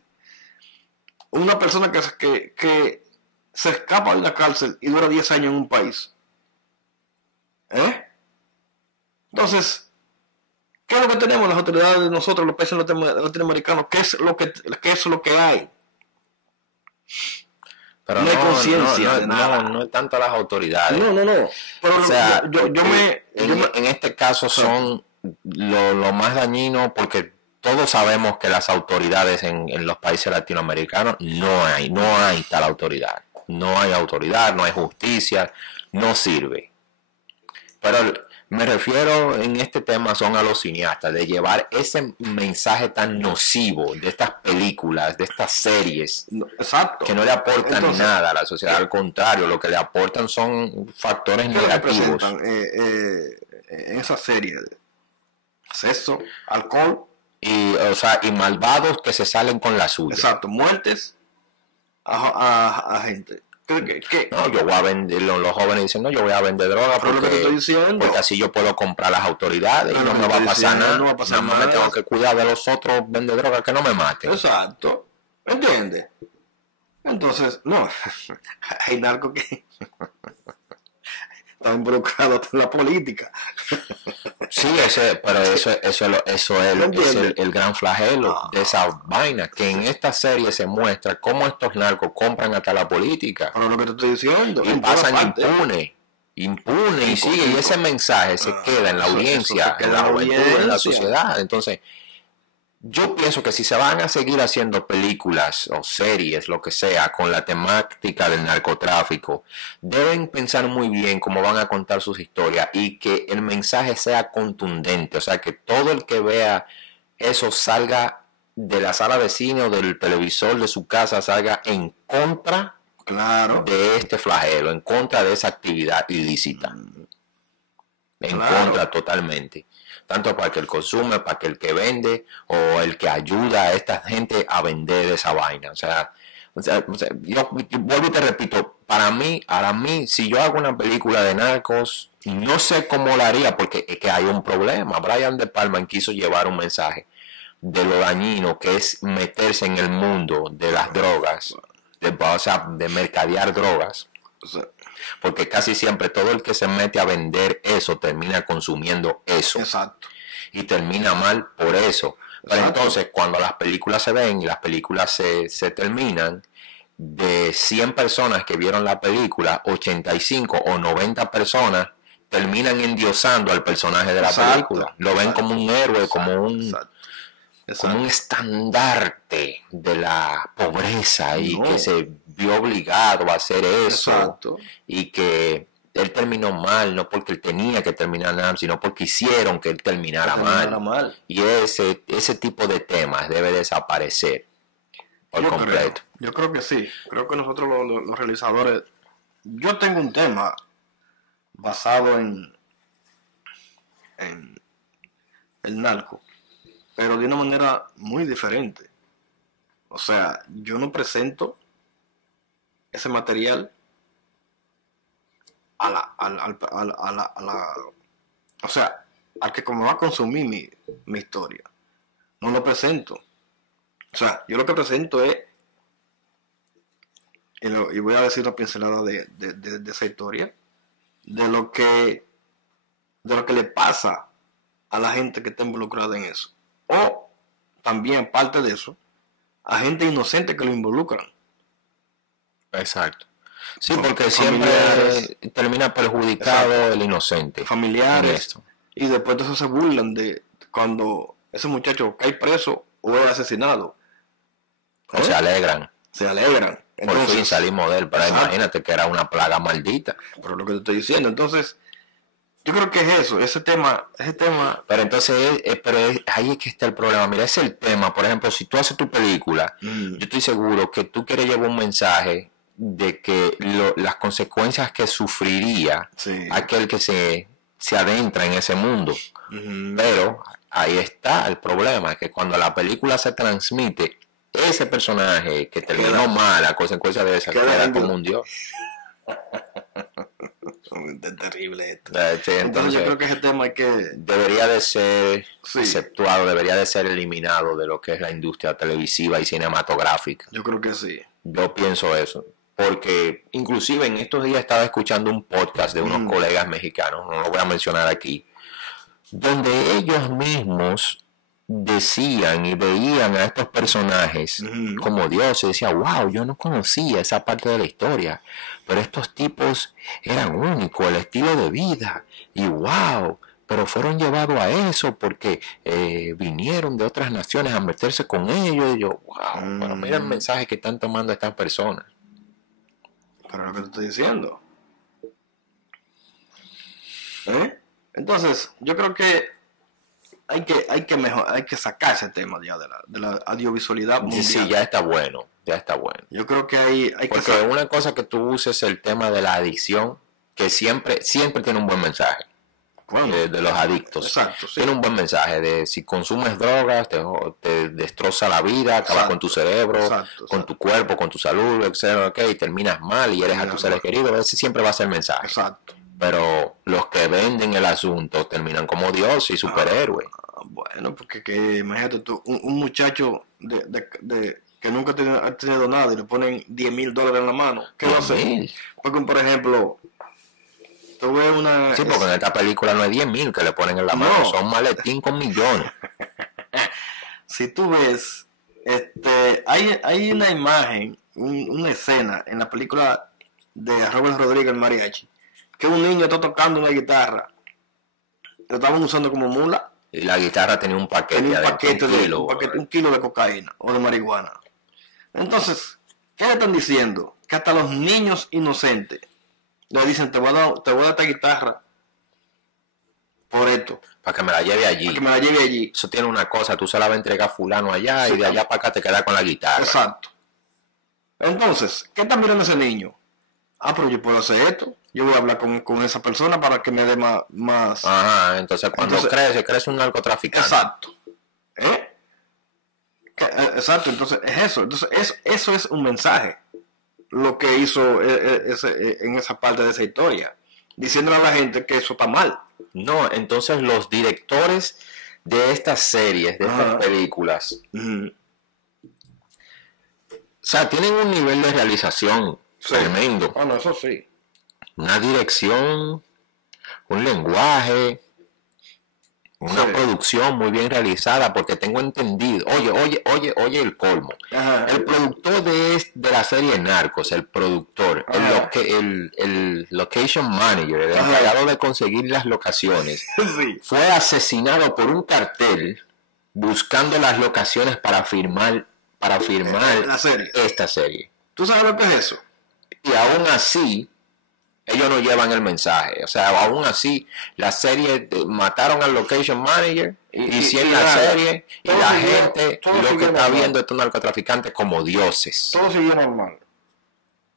Una persona que se escapa de la cárcel y dura 10 años en un país. Entonces, ¿qué es lo que tenemos las autoridades de nosotros, los países latinoamericanos? ¿Qué es lo que hay? Pero no hay conciencia de nada. No es tanto las autoridades. No. Pero o sea, en este caso son lo más dañino, porque todos sabemos que las autoridades en los países latinoamericanos no hay tal autoridad. No hay autoridad, no hay justicia, no sirve. Pero me refiero en este tema son a los cineastas, de llevar ese mensaje tan nocivo de estas películas, de estas series, exacto, que no le aportan nada a la sociedad, al contrario, lo que le aportan son factores negativos. En esa serie, sexo, alcohol y malvados que se salen con la suya. Exacto, muertes a gente. ¿Qué? No, yo voy a vender, los jóvenes dicen, no, yo voy a vender droga porque así yo puedo comprar las autoridades y no me va a pasar nada. No va a pasar nada. Me tengo que cuidar de los otros vender droga que no me maten. Exacto. ¿Entiendes? Entonces, no, hay narcos que están involucrados en la política. Sí, pero eso es el gran flagelo de esa vaina, que en esta serie se muestra cómo estos narcos compran hasta la política. Pero lo que te estoy diciendo, y pasan impune, y sigue, y ese mensaje se queda en la audiencia, en la juventud, en la sociedad. Entonces, yo pienso que si se van a seguir haciendo películas o series, lo que sea, con la temática del narcotráfico, deben pensar muy bien cómo van a contar sus historias y que el mensaje sea contundente. O sea, que todo el que vea eso salga de la sala de cine o del televisor de su casa, salga en contra de este flagelo, en contra de esa actividad ilícita. En contra totalmente. Tanto para que el consume, para que el que vende o el que ayuda a esta gente a vender esa vaina. O sea, yo vuelvo y te repito, para mí, si yo hago una película de narcos, no sé cómo la haría porque es que hay un problema. Brian De Palma quiso llevar un mensaje de lo dañino que es meterse en el mundo de las drogas, de mercadear drogas. Porque casi siempre todo el que se mete a vender eso termina consumiendo eso. Exacto. Y termina mal por eso. Pero entonces, cuando las películas se ven y las películas se terminan, de 100 personas que vieron la película, 85 o 90 personas terminan endiosando al personaje de la película. Lo ven como un héroe, como un estandarte de la pobreza y que se vio obligado a hacer eso y que él terminó mal, no porque él tenía que terminar mal, sino porque hicieron que él terminara mal. Y ese tipo de temas debe desaparecer por completo. Yo creo que sí. Creo que nosotros los realizadores... Yo tengo un tema basado en el narco, pero de una manera muy diferente. O sea, yo no presento ese material o sea, al que como va a consumir mi historia. No lo presento. O sea, yo lo que presento es, y voy a decir una pincelada de esa historia, de lo que le pasa a la gente que está involucrada en eso. O también, parte de eso, a gente inocente que lo involucran. Exacto. Sí, porque siempre termina perjudicado el inocente. Familiares. Y después de eso se burlan de cuando ese muchacho cae preso o es asesinado. O se alegran. Entonces, por fin salimos de él, pero imagínate que era una plaga maldita. Pero lo que te estoy diciendo, entonces, yo creo que es eso, ese tema. Pero entonces, ahí es que está el problema. Mira, ese es el tema. Por ejemplo, si tú haces tu película, yo estoy seguro que tú quieres llevar un mensaje de que las consecuencias que sufriría aquel que se adentra en ese mundo. Pero ahí está el problema, que cuando la película se transmite, ese personaje que terminó mal a consecuencia de esa queda como un dios. Es terrible esto. Sí, entonces yo creo que ese tema hay que... debería de ser exceptuado, debería de ser eliminado de lo que es la industria televisiva y cinematográfica. Yo creo que sí. Yo pienso eso. Porque inclusive en estos días estaba escuchando un podcast de unos colegas mexicanos, no lo voy a mencionar aquí, donde ellos mismos decían y veían a estos personajes como dioses. Y decía, wow, yo no conocía esa parte de la historia, pero estos tipos eran únicos, el estilo de vida, y wow, pero fueron llevados a eso porque vinieron de otras naciones a meterse con ellos. Y yo, wow, pero mira el mensaje que están tomando estas personas. Pero lo que te estoy diciendo. Entonces, yo creo que hay que sacar ese tema ya de la audiovisualidad mundial. Sí, ya está bueno. Yo creo que hay porque una cosa que tú uses el tema de la adicción, que siempre tiene un buen mensaje. Bueno, de los adictos. Exacto, sí. Tiene un buen mensaje de si consumes drogas, te destroza la vida, acaba con tu cerebro, con tu cuerpo, con tu salud, etc. Y terminas mal y eres a tus seres queridos. Ese siempre va a ser el mensaje. Exacto. Pero los que venden el asunto terminan como dioses y superhéroes. Bueno, porque imagínate tú, un muchacho que nunca ha tenido nada y le ponen $10,000 en la mano, ¿qué va a hacer? 10,000. Porque, por ejemplo, tú ves una... Sí, porque en esta película no hay 10,000 que le ponen en la mano, No. son maletín con millones. Si tú ves, hay una imagen, una escena en la película de Robert Rodríguez, el mariachi, que un niño está tocando una guitarra, lo estaban usando como mula, Y la guitarra tenía un paquete, en un adentro, paquete, kilo. un kilo de cocaína o de marihuana. Entonces, ¿qué le están diciendo? Que hasta los niños inocentes le dicen, te voy a dar esta guitarra por esto, Para que me la lleve allí. para que me la lleve allí. Eso tiene una cosa, tú se la vas a entregar a fulano allá y de allá para acá te quedas con la guitarra. Exacto. Entonces, ¿qué está mirando ese niño? Pero yo puedo hacer esto. Yo voy a hablar con esa persona para que me dé más. Ajá, entonces cuando crece un narcotraficante. Exacto. Exacto, entonces es eso. Entonces eso es un mensaje. Lo que hizo en esa parte de esa historia. Diciéndole a la gente que eso está mal. No, entonces los directores de estas series, de estas películas, Uh-huh. o sea, tienen un nivel de realización tremendo. No, eso sí. Una dirección, un lenguaje, una producción muy bien realizada, porque tengo entendido, oye el colmo. Ajá. El productor de la serie Narcos, el productor, el location manager, el encargado de conseguir las locaciones, Sí. fue asesinado por un cartel buscando las locaciones para firmar La serie. esta serie. ¿Tú sabes lo que es eso? Y aún así, ellos no llevan el mensaje. O sea, aún así, la serie mataron al location manager, hicieron la serie, y la gente lo que está viendo estos narcotraficantes como dioses. Todo siguió normal.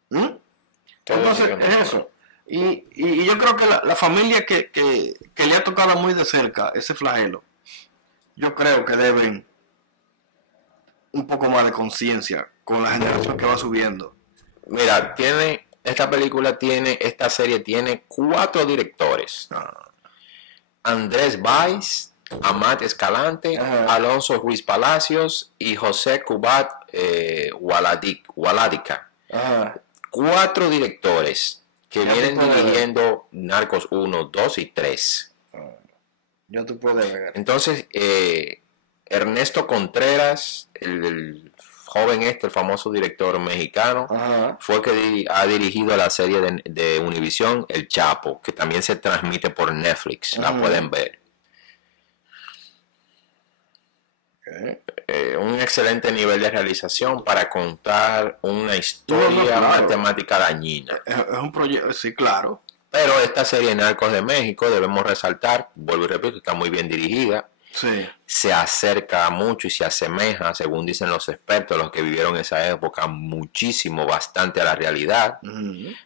Entonces, es eso. Y yo creo que la familia que le ha tocado muy de cerca ese flagelo, yo creo que deben un poco más de conciencia con la generación que va subiendo. Mira, esta serie tiene 4 directores. Andrés Valls, Amat Escalante, Alonso Ruiz Palacios y José Cubat Waladika. 4 directores que vienen dirigiendo Narcos 1, 2 y 3. Ya tú puedes ver. Entonces, Ernesto Contreras, el joven el famoso director mexicano, fue que ha dirigido la serie de Univision, El Chapo, que también se transmite por Netflix, la pueden ver. Un excelente nivel de realización para contar una historia, una temática dañina. Es un proyecto, sí, claro. Pero esta serie Narcos de México, debemos resaltar, vuelvo y repito, está muy bien dirigida. Sí. Se acerca mucho y se asemeja, según dicen los expertos, los que vivieron esa época, muchísimo, bastante a la realidad.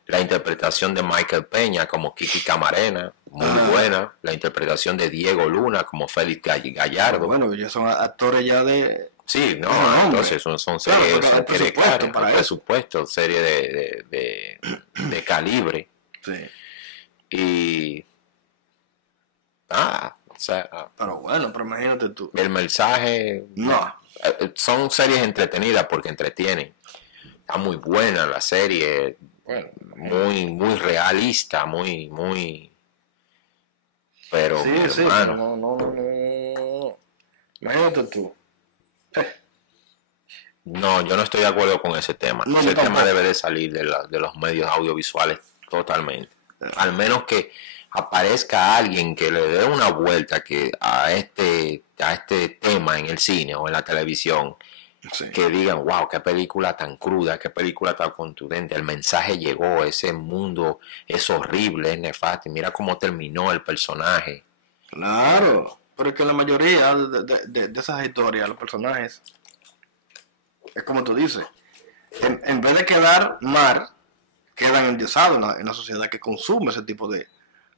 La interpretación de Michael Peña como Kiki Camarena, muy buena. La interpretación de Diego Luna como Félix Gallardo. Bueno, ya son actores ya de... Sí, no, entonces son series, claro, presupuesto, serie de calibre. Sí. Y... o sea, pero bueno, pero imagínate tú. El mensaje... No. Son series entretenidas porque entretienen. Está muy buena la serie. Muy realista, muy... Pero, sí, hermano... No. Imagínate tú. No, yo no estoy de acuerdo con ese tema. No, ese tema debe de salir de los medios audiovisuales totalmente. Al menos que aparezca alguien que le dé una vuelta a este tema en el cine o en la televisión, que digan, wow, qué película tan cruda, qué película tan contundente, el mensaje llegó, ese mundo es horrible, es nefasto, y mira cómo terminó el personaje. Claro, pero es que la mayoría de esas historias, los personajes, es como tú dices, en vez de quedar mal, quedan endiosados en la sociedad que consume ese tipo de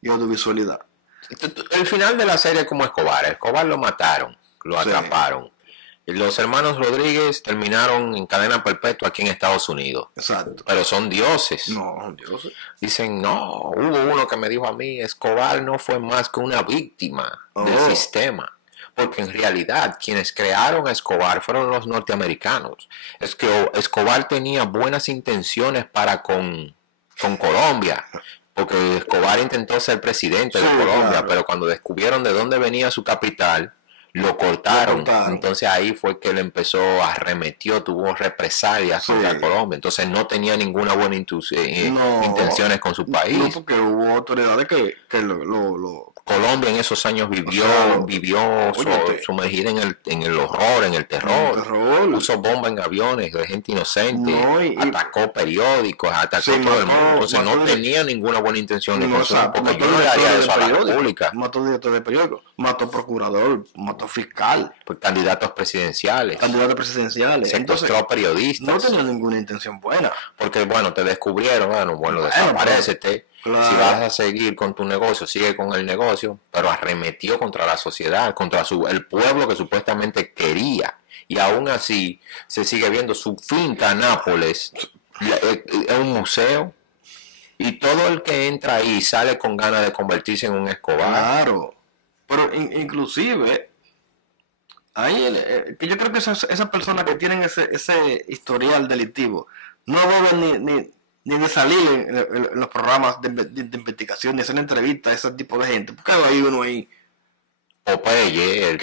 audiovisualidad. El final de la serie es como Escobar lo mataron, lo atraparon. Y los hermanos Rodríguez terminaron en cadena perpetua aquí en Estados Unidos. Exacto. Pero son dioses. No, son dioses. Dicen, no, hubo uno que me dijo a mí, Escobar no fue más que una víctima del sistema. porque en realidad quienes crearon a Escobar fueron los norteamericanos. Es que Escobar tenía buenas intenciones para con Colombia, porque Escobar intentó ser presidente de Colombia, claro, pero cuando descubrieron de dónde venía su capital, lo cortaron. Entonces ahí fue que él empezó, arremetió, tuvo represalias contra Colombia. Entonces no tenía ninguna buena intenciones con su país. No, porque hubo autoridades que Colombia en esos años vivió sumergida en el horror, en el terror. Puso bombas en aviones de gente inocente, atacó periódicos, atacó todo el mundo. Entonces no tenía ninguna buena intención de consumir, porque yo no le haría eso a la República. Mató director de periódico, mató procurador, mató fiscal, pues candidatos presidenciales, secuestró a periodistas. No tenía ninguna intención buena, porque bueno, te descubrieron, desaparécete. Claro. Si vas a seguir con tu negocio, sigue con el negocio, pero arremetió contra la sociedad, contra el pueblo que supuestamente quería. Y aún así se sigue viendo su finca Nápoles, es un museo, y todo el que entra ahí sale con ganas de convertirse en un Escobar. Claro, pero inclusive, ahí, que yo creo que esas personas que tienen ese historial delictivo no deben ni de salir en los programas de investigación, ni hacer entrevistas a ese tipo de gente, porque hay uno ahí, Popeye,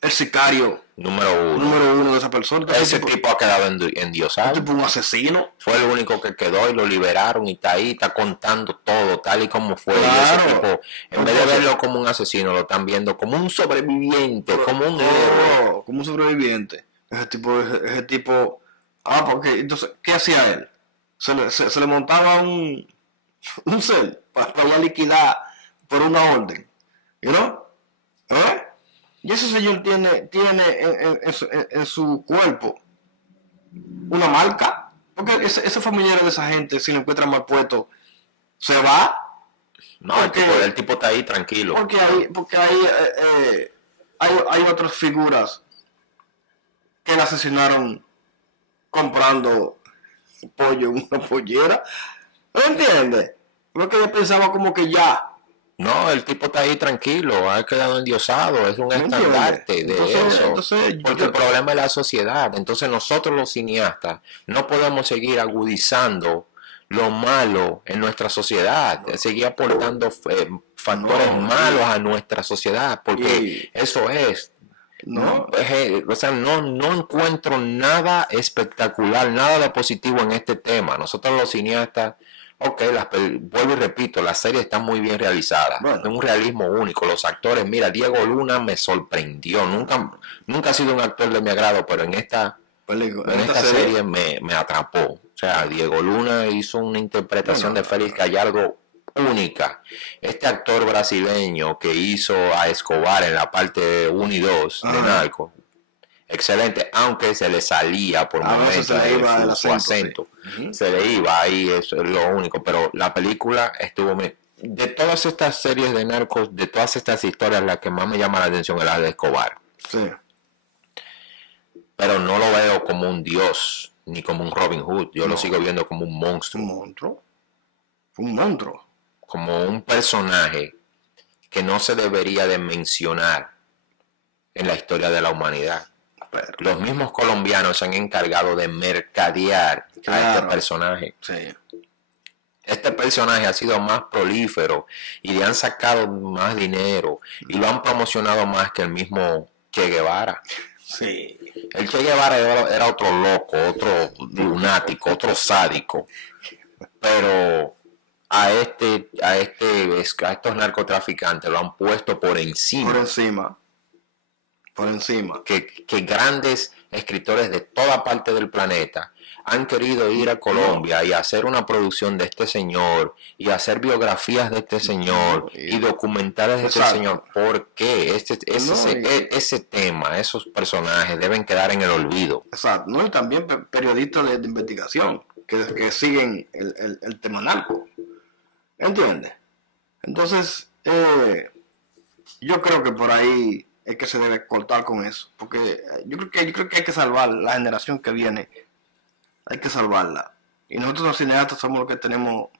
el sicario número uno de esa persona. Ese tipo ha quedado endiosado. Tipo un asesino. Fue el único que quedó y lo liberaron y está ahí, está contando todo tal y como fue. Claro. Y ese tipo, en vez de verlo como un asesino, lo están viendo como un sobreviviente, como un héroe. Como un sobreviviente. Ese tipo. Porque entonces, ¿qué hacía él? Se le montaba un cel para liquidar por una orden. ¿No? Y ese señor tiene en su cuerpo una marca. Porque ese familiar de esa gente, si lo encuentran mal puesto, se va. No, el tipo está ahí tranquilo. Porque hay otras figuras que le asesinaron comprando pollo en una pollera. ¿No entiendes? Porque yo pensaba como que ya. No, el tipo está ahí tranquilo, ha quedado endiosado, es un estandarte de eso. Porque el problema es la sociedad. Entonces nosotros los cineastas no podemos seguir agudizando lo malo en nuestra sociedad, seguir aportando factores malos a nuestra sociedad, porque eso es. No encuentro nada espectacular, nada de positivo en este tema. Nosotros los cineastas, vuelvo y repito, la serie está muy bien realizada, es un realismo único, los actores, mira, Diego Luna me sorprendió, nunca ha sido un actor de mi agrado, pero en esta serie me atrapó. O sea, Diego Luna hizo una interpretación de Félix Gallardo única. Este actor brasileño que hizo a Escobar en la parte 1 y 2 de Narco, excelente, aunque se le salía por momentos su acento, sí. Se le iba ahí, eso es lo único, pero la película estuvo de todas estas series de narcos, de todas estas historias, la que más me llama la atención es la de Escobar. Sí. Pero no lo veo como un dios ni como un Robin Hood, yo lo sigo viendo como un monstruo. Un monstruo. Como un personaje que no se debería de mencionar en la historia de la humanidad. Los mismos colombianos se han encargado de mercadear a este personaje. Sí. Este personaje ha sido más prolífero y le han sacado más dinero y lo han promocionado más que el mismo Che Guevara. Sí. El Che Guevara era otro loco, otro lunático, otro sádico. Pero a estos narcotraficantes lo han puesto por encima. Por encima. Que grandes escritores de toda parte del planeta han querido ir a Colombia y hacer una producción de este señor y hacer biografías de este señor y documentales de este señor. ¿Por qué? Ese tema, esos personajes deben quedar en el olvido. Exacto. No, y también periodistas de investigación que siguen el tema narco. ¿Entiendes? Entonces, yo creo que por ahí es que se debe cortar con eso, porque yo creo que hay que salvar la generación que viene, hay que salvarla, y nosotros los cineastas somos los que tenemos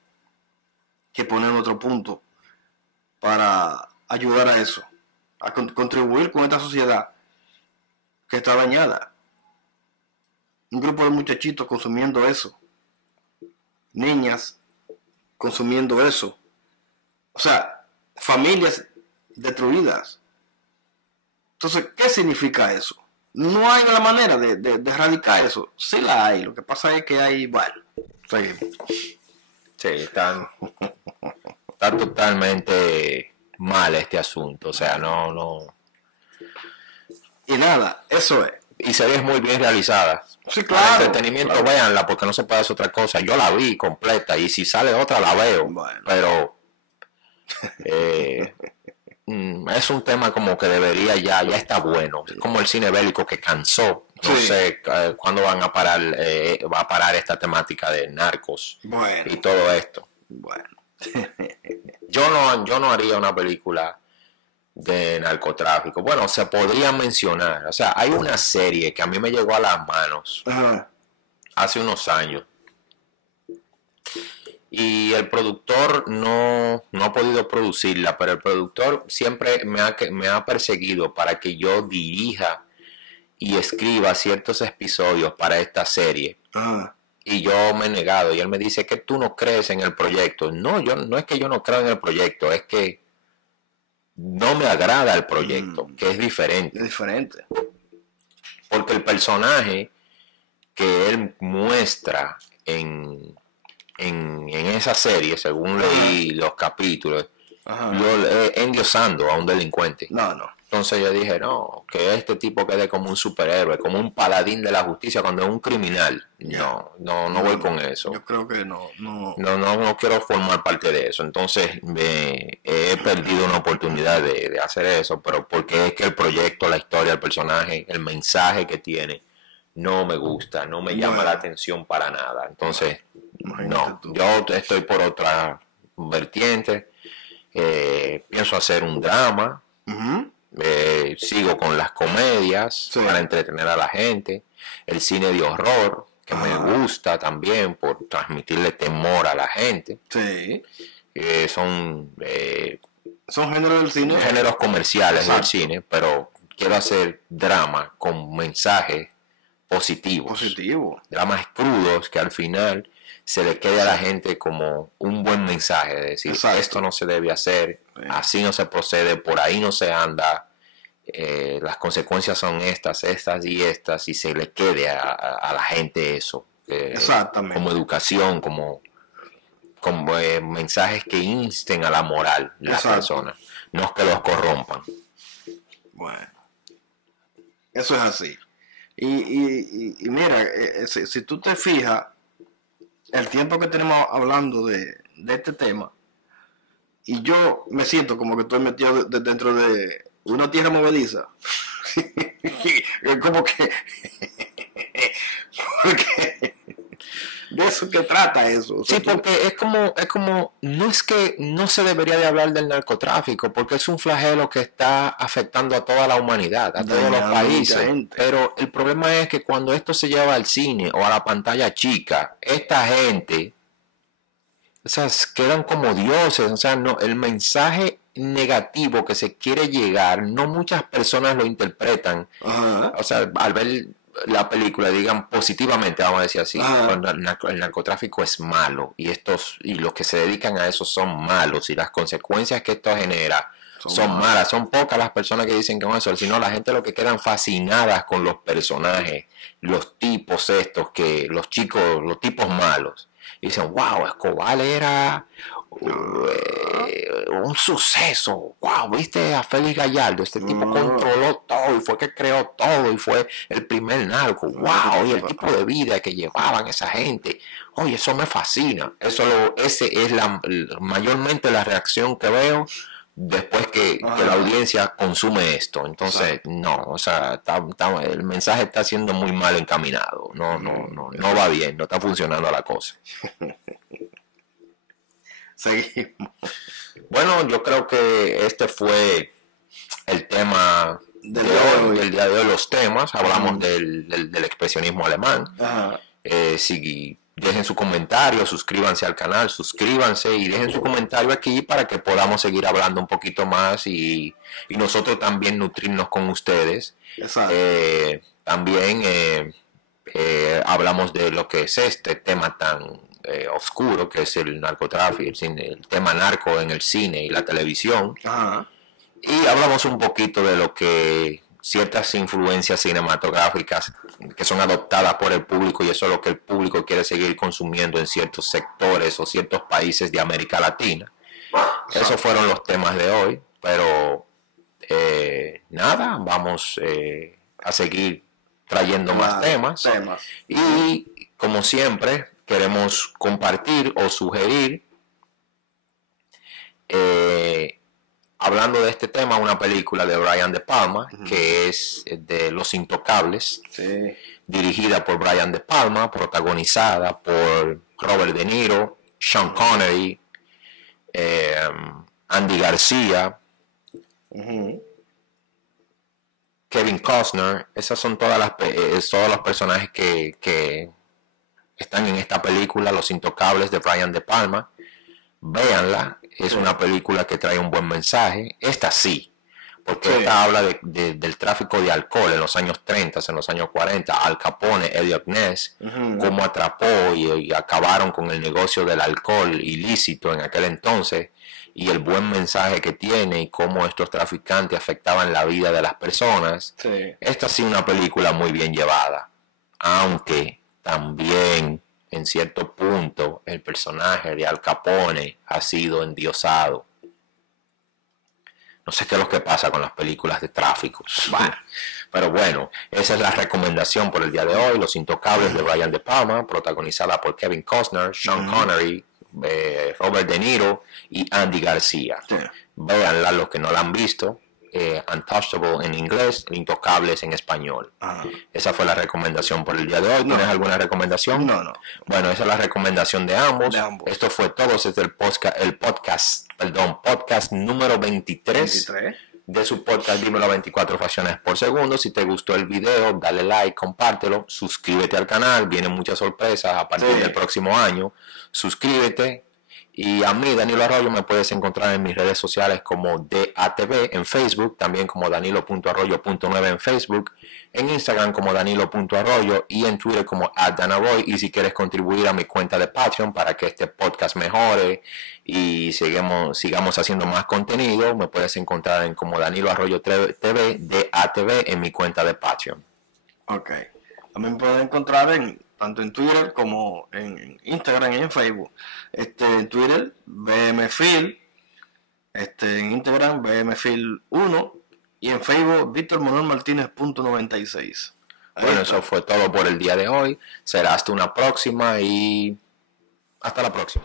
que poner otro punto para ayudar a eso, a contribuir con esta sociedad que está dañada. Un grupo de muchachitos consumiendo eso, niñas consumiendo eso, o sea, familias destruidas. Entonces, ¿qué significa eso? No hay una manera de erradicar eso. Sí la hay, lo que pasa es que hay, bueno, seguimos. Sí, está totalmente mal este asunto, o sea, no. Y nada, eso es. Y series muy bien realizadas. Sí, Para claro. entretenimiento, Claro. véanla, porque no se puede hacer otra cosa. Yo la vi completa, y si sale otra la veo. Bueno. Pero es un tema como que debería ya está bueno. Es como el cine bélico que cansó. No Sí. sé cuándo van a parar, va a parar esta temática de narcos Bueno, y todo esto. bueno. Yo no haría una película de narcotráfico. Bueno, se podría mencionar. O sea, hay una serie que a mí me llegó a las manos Ajá. hace unos años. Y el productor no ha podido producirla, pero el productor siempre me ha perseguido para que yo dirija y escriba ciertos episodios para esta serie. Ajá. Y yo me he negado. Y él me dice que tú no crees en el proyecto. No, no es que yo no creo en el proyecto, es que no me agrada el proyecto, que es diferente. Es diferente. Porque el personaje que él muestra en esa serie, según leí los capítulos, Ajá. yo endiosando a un delincuente. No. Entonces yo dije, no, que este tipo quede como un superhéroe, como un paladín de la justicia cuando es un criminal. No voy con eso. Yo creo que no. No quiero formar parte de eso. Entonces he perdido una oportunidad de hacer eso, pero porque es que el proyecto, la historia, el personaje, el mensaje que tiene, no me gusta, no me llama la atención para nada. Entonces, no, yo estoy por otra vertiente. Pienso hacer un drama. Uh-huh. Sigo con las comedias para entretener a la gente. El cine de horror, que me gusta también por transmitirle temor a la gente. Sí. Son géneros del cine. Géneros comerciales del cine, pero quiero hacer drama con mensajes positivos. Dramas crudos que al final se le quede a la gente como un buen mensaje de decir, esto no se debe hacer, así no se procede, por ahí no se anda, las consecuencias son estas y estas, y se le quede a la gente eso. Exactamente. Como educación, como mensajes que insten a la moral de las personas, no que los corrompan. Bueno, eso es así. Y mira, si tú te fijas, el tiempo que tenemos hablando de este tema, y yo me siento como que estoy metido dentro de una tierra movediza. Como que porque de eso que trata eso. O sea, sí, porque es como, no es que no se debería de hablar del narcotráfico, porque es un flagelo que está afectando a toda la humanidad, a todos los países. Pero el problema es que cuando esto se lleva al cine o a la pantalla chica, esta gente, o sea, quedan como dioses. O sea, no, el mensaje negativo que se quiere llegar, no muchas personas lo interpretan. O sea, al ver la película digan positivamente, vamos a decir así, el narcotráfico es malo y los que se dedican a eso son malos y las consecuencias que esto genera son malas. Son pocas las personas que dicen que no es eso, sino la gente lo que quedan fascinadas con los personajes, los tipos estos, los tipos malos, y dicen, wow, Escobar era un suceso. Wow, viste a Félix Gallardo, este tipo controló todo y fue que creó todo y fue el primer narco. Wow, y el tipo de vida que llevaban esa gente, oye, eso me fascina. Ese es mayormente la reacción que veo después que la audiencia consume esto. Entonces, no, o sea, el mensaje está siendo muy mal encaminado. No va bien, no está funcionando la cosa. Seguimos. Bueno, yo creo que este fue el tema de hoy, el día de hoy, los temas. Hablamos del expresionismo alemán. Si dejen su comentario, suscríbanse al canal, suscríbanse y dejen su comentario aquí para que podamos seguir hablando un poquito más y nosotros también nutrirnos con ustedes. También hablamos de lo que es este tema tan oscuro que es el narcotráfico, el tema narco en el cine y la televisión. Ajá. Y hablamos un poquito de lo que ciertas influencias cinematográficas que son adoptadas por el público y eso es lo que el público quiere seguir consumiendo en ciertos sectores o ciertos países de América Latina. Esos fueron los temas de hoy, pero nada, vamos a seguir trayendo más temas. Y como siempre, queremos compartir o sugerir, hablando de este tema, una película de Brian De Palma, que es de Los Intocables, dirigida por Brian De Palma, protagonizada por Robert De Niro, Sean Connery, Andy García, Kevin Costner. Esas son todos los personajes que están en esta película, Los Intocables de Brian De Palma. Véanla, es una película que trae un buen mensaje. Esta sí, porque esta habla del tráfico de alcohol en los años 30, en los años 40. Al Capone, Elliot Ness, cómo atrapó y acabaron con el negocio del alcohol ilícito en aquel entonces, y el buen mensaje que tiene y cómo estos traficantes afectaban la vida de las personas. Esta sí es una película muy bien llevada, aunque también en cierto punto el personaje de Al Capone ha sido endiosado. No sé qué es lo que pasa con las películas de tráfico. Pero bueno, esa es la recomendación por el día de hoy. Los Intocables de Brian De Palma, protagonizada por Kevin Costner, Sean Connery, Robert De Niro y Andy García. Véanla los que no la han visto. Untouchable en inglés, Intocables en español. Esa fue la recomendación por el día de hoy. ¿Tienes alguna recomendación? No. Bueno, esa es la recomendación de ambos. Esto fue todo desde el podcast número 23 de su podcast Dímelo 24 Fracciones por Segundo. Si te gustó el video, dale like, compártelo, suscríbete al canal, vienen muchas sorpresas a partir del próximo año. Suscríbete. Y a mí, Danilo Arroyo, me puedes encontrar en mis redes sociales como DATV en Facebook, también como Danilo.arroyo.9 en Facebook, en Instagram como Danilo.arroyo y en Twitter como @danarroy. Y si quieres contribuir a mi cuenta de Patreon para que este podcast mejore y sigamos haciendo más contenido, me puedes encontrar en como Danilo Arroyo TV, DATV en mi cuenta de Patreon. Ok. También me pueden encontrar tanto en Twitter como en Instagram y en Facebook. En Twitter, BMFil, en Instagram, BMFil1 y en Facebook, Víctor Manuel Martínez.96. Bueno, eso fue todo por el día de hoy. Será hasta una próxima y hasta la próxima.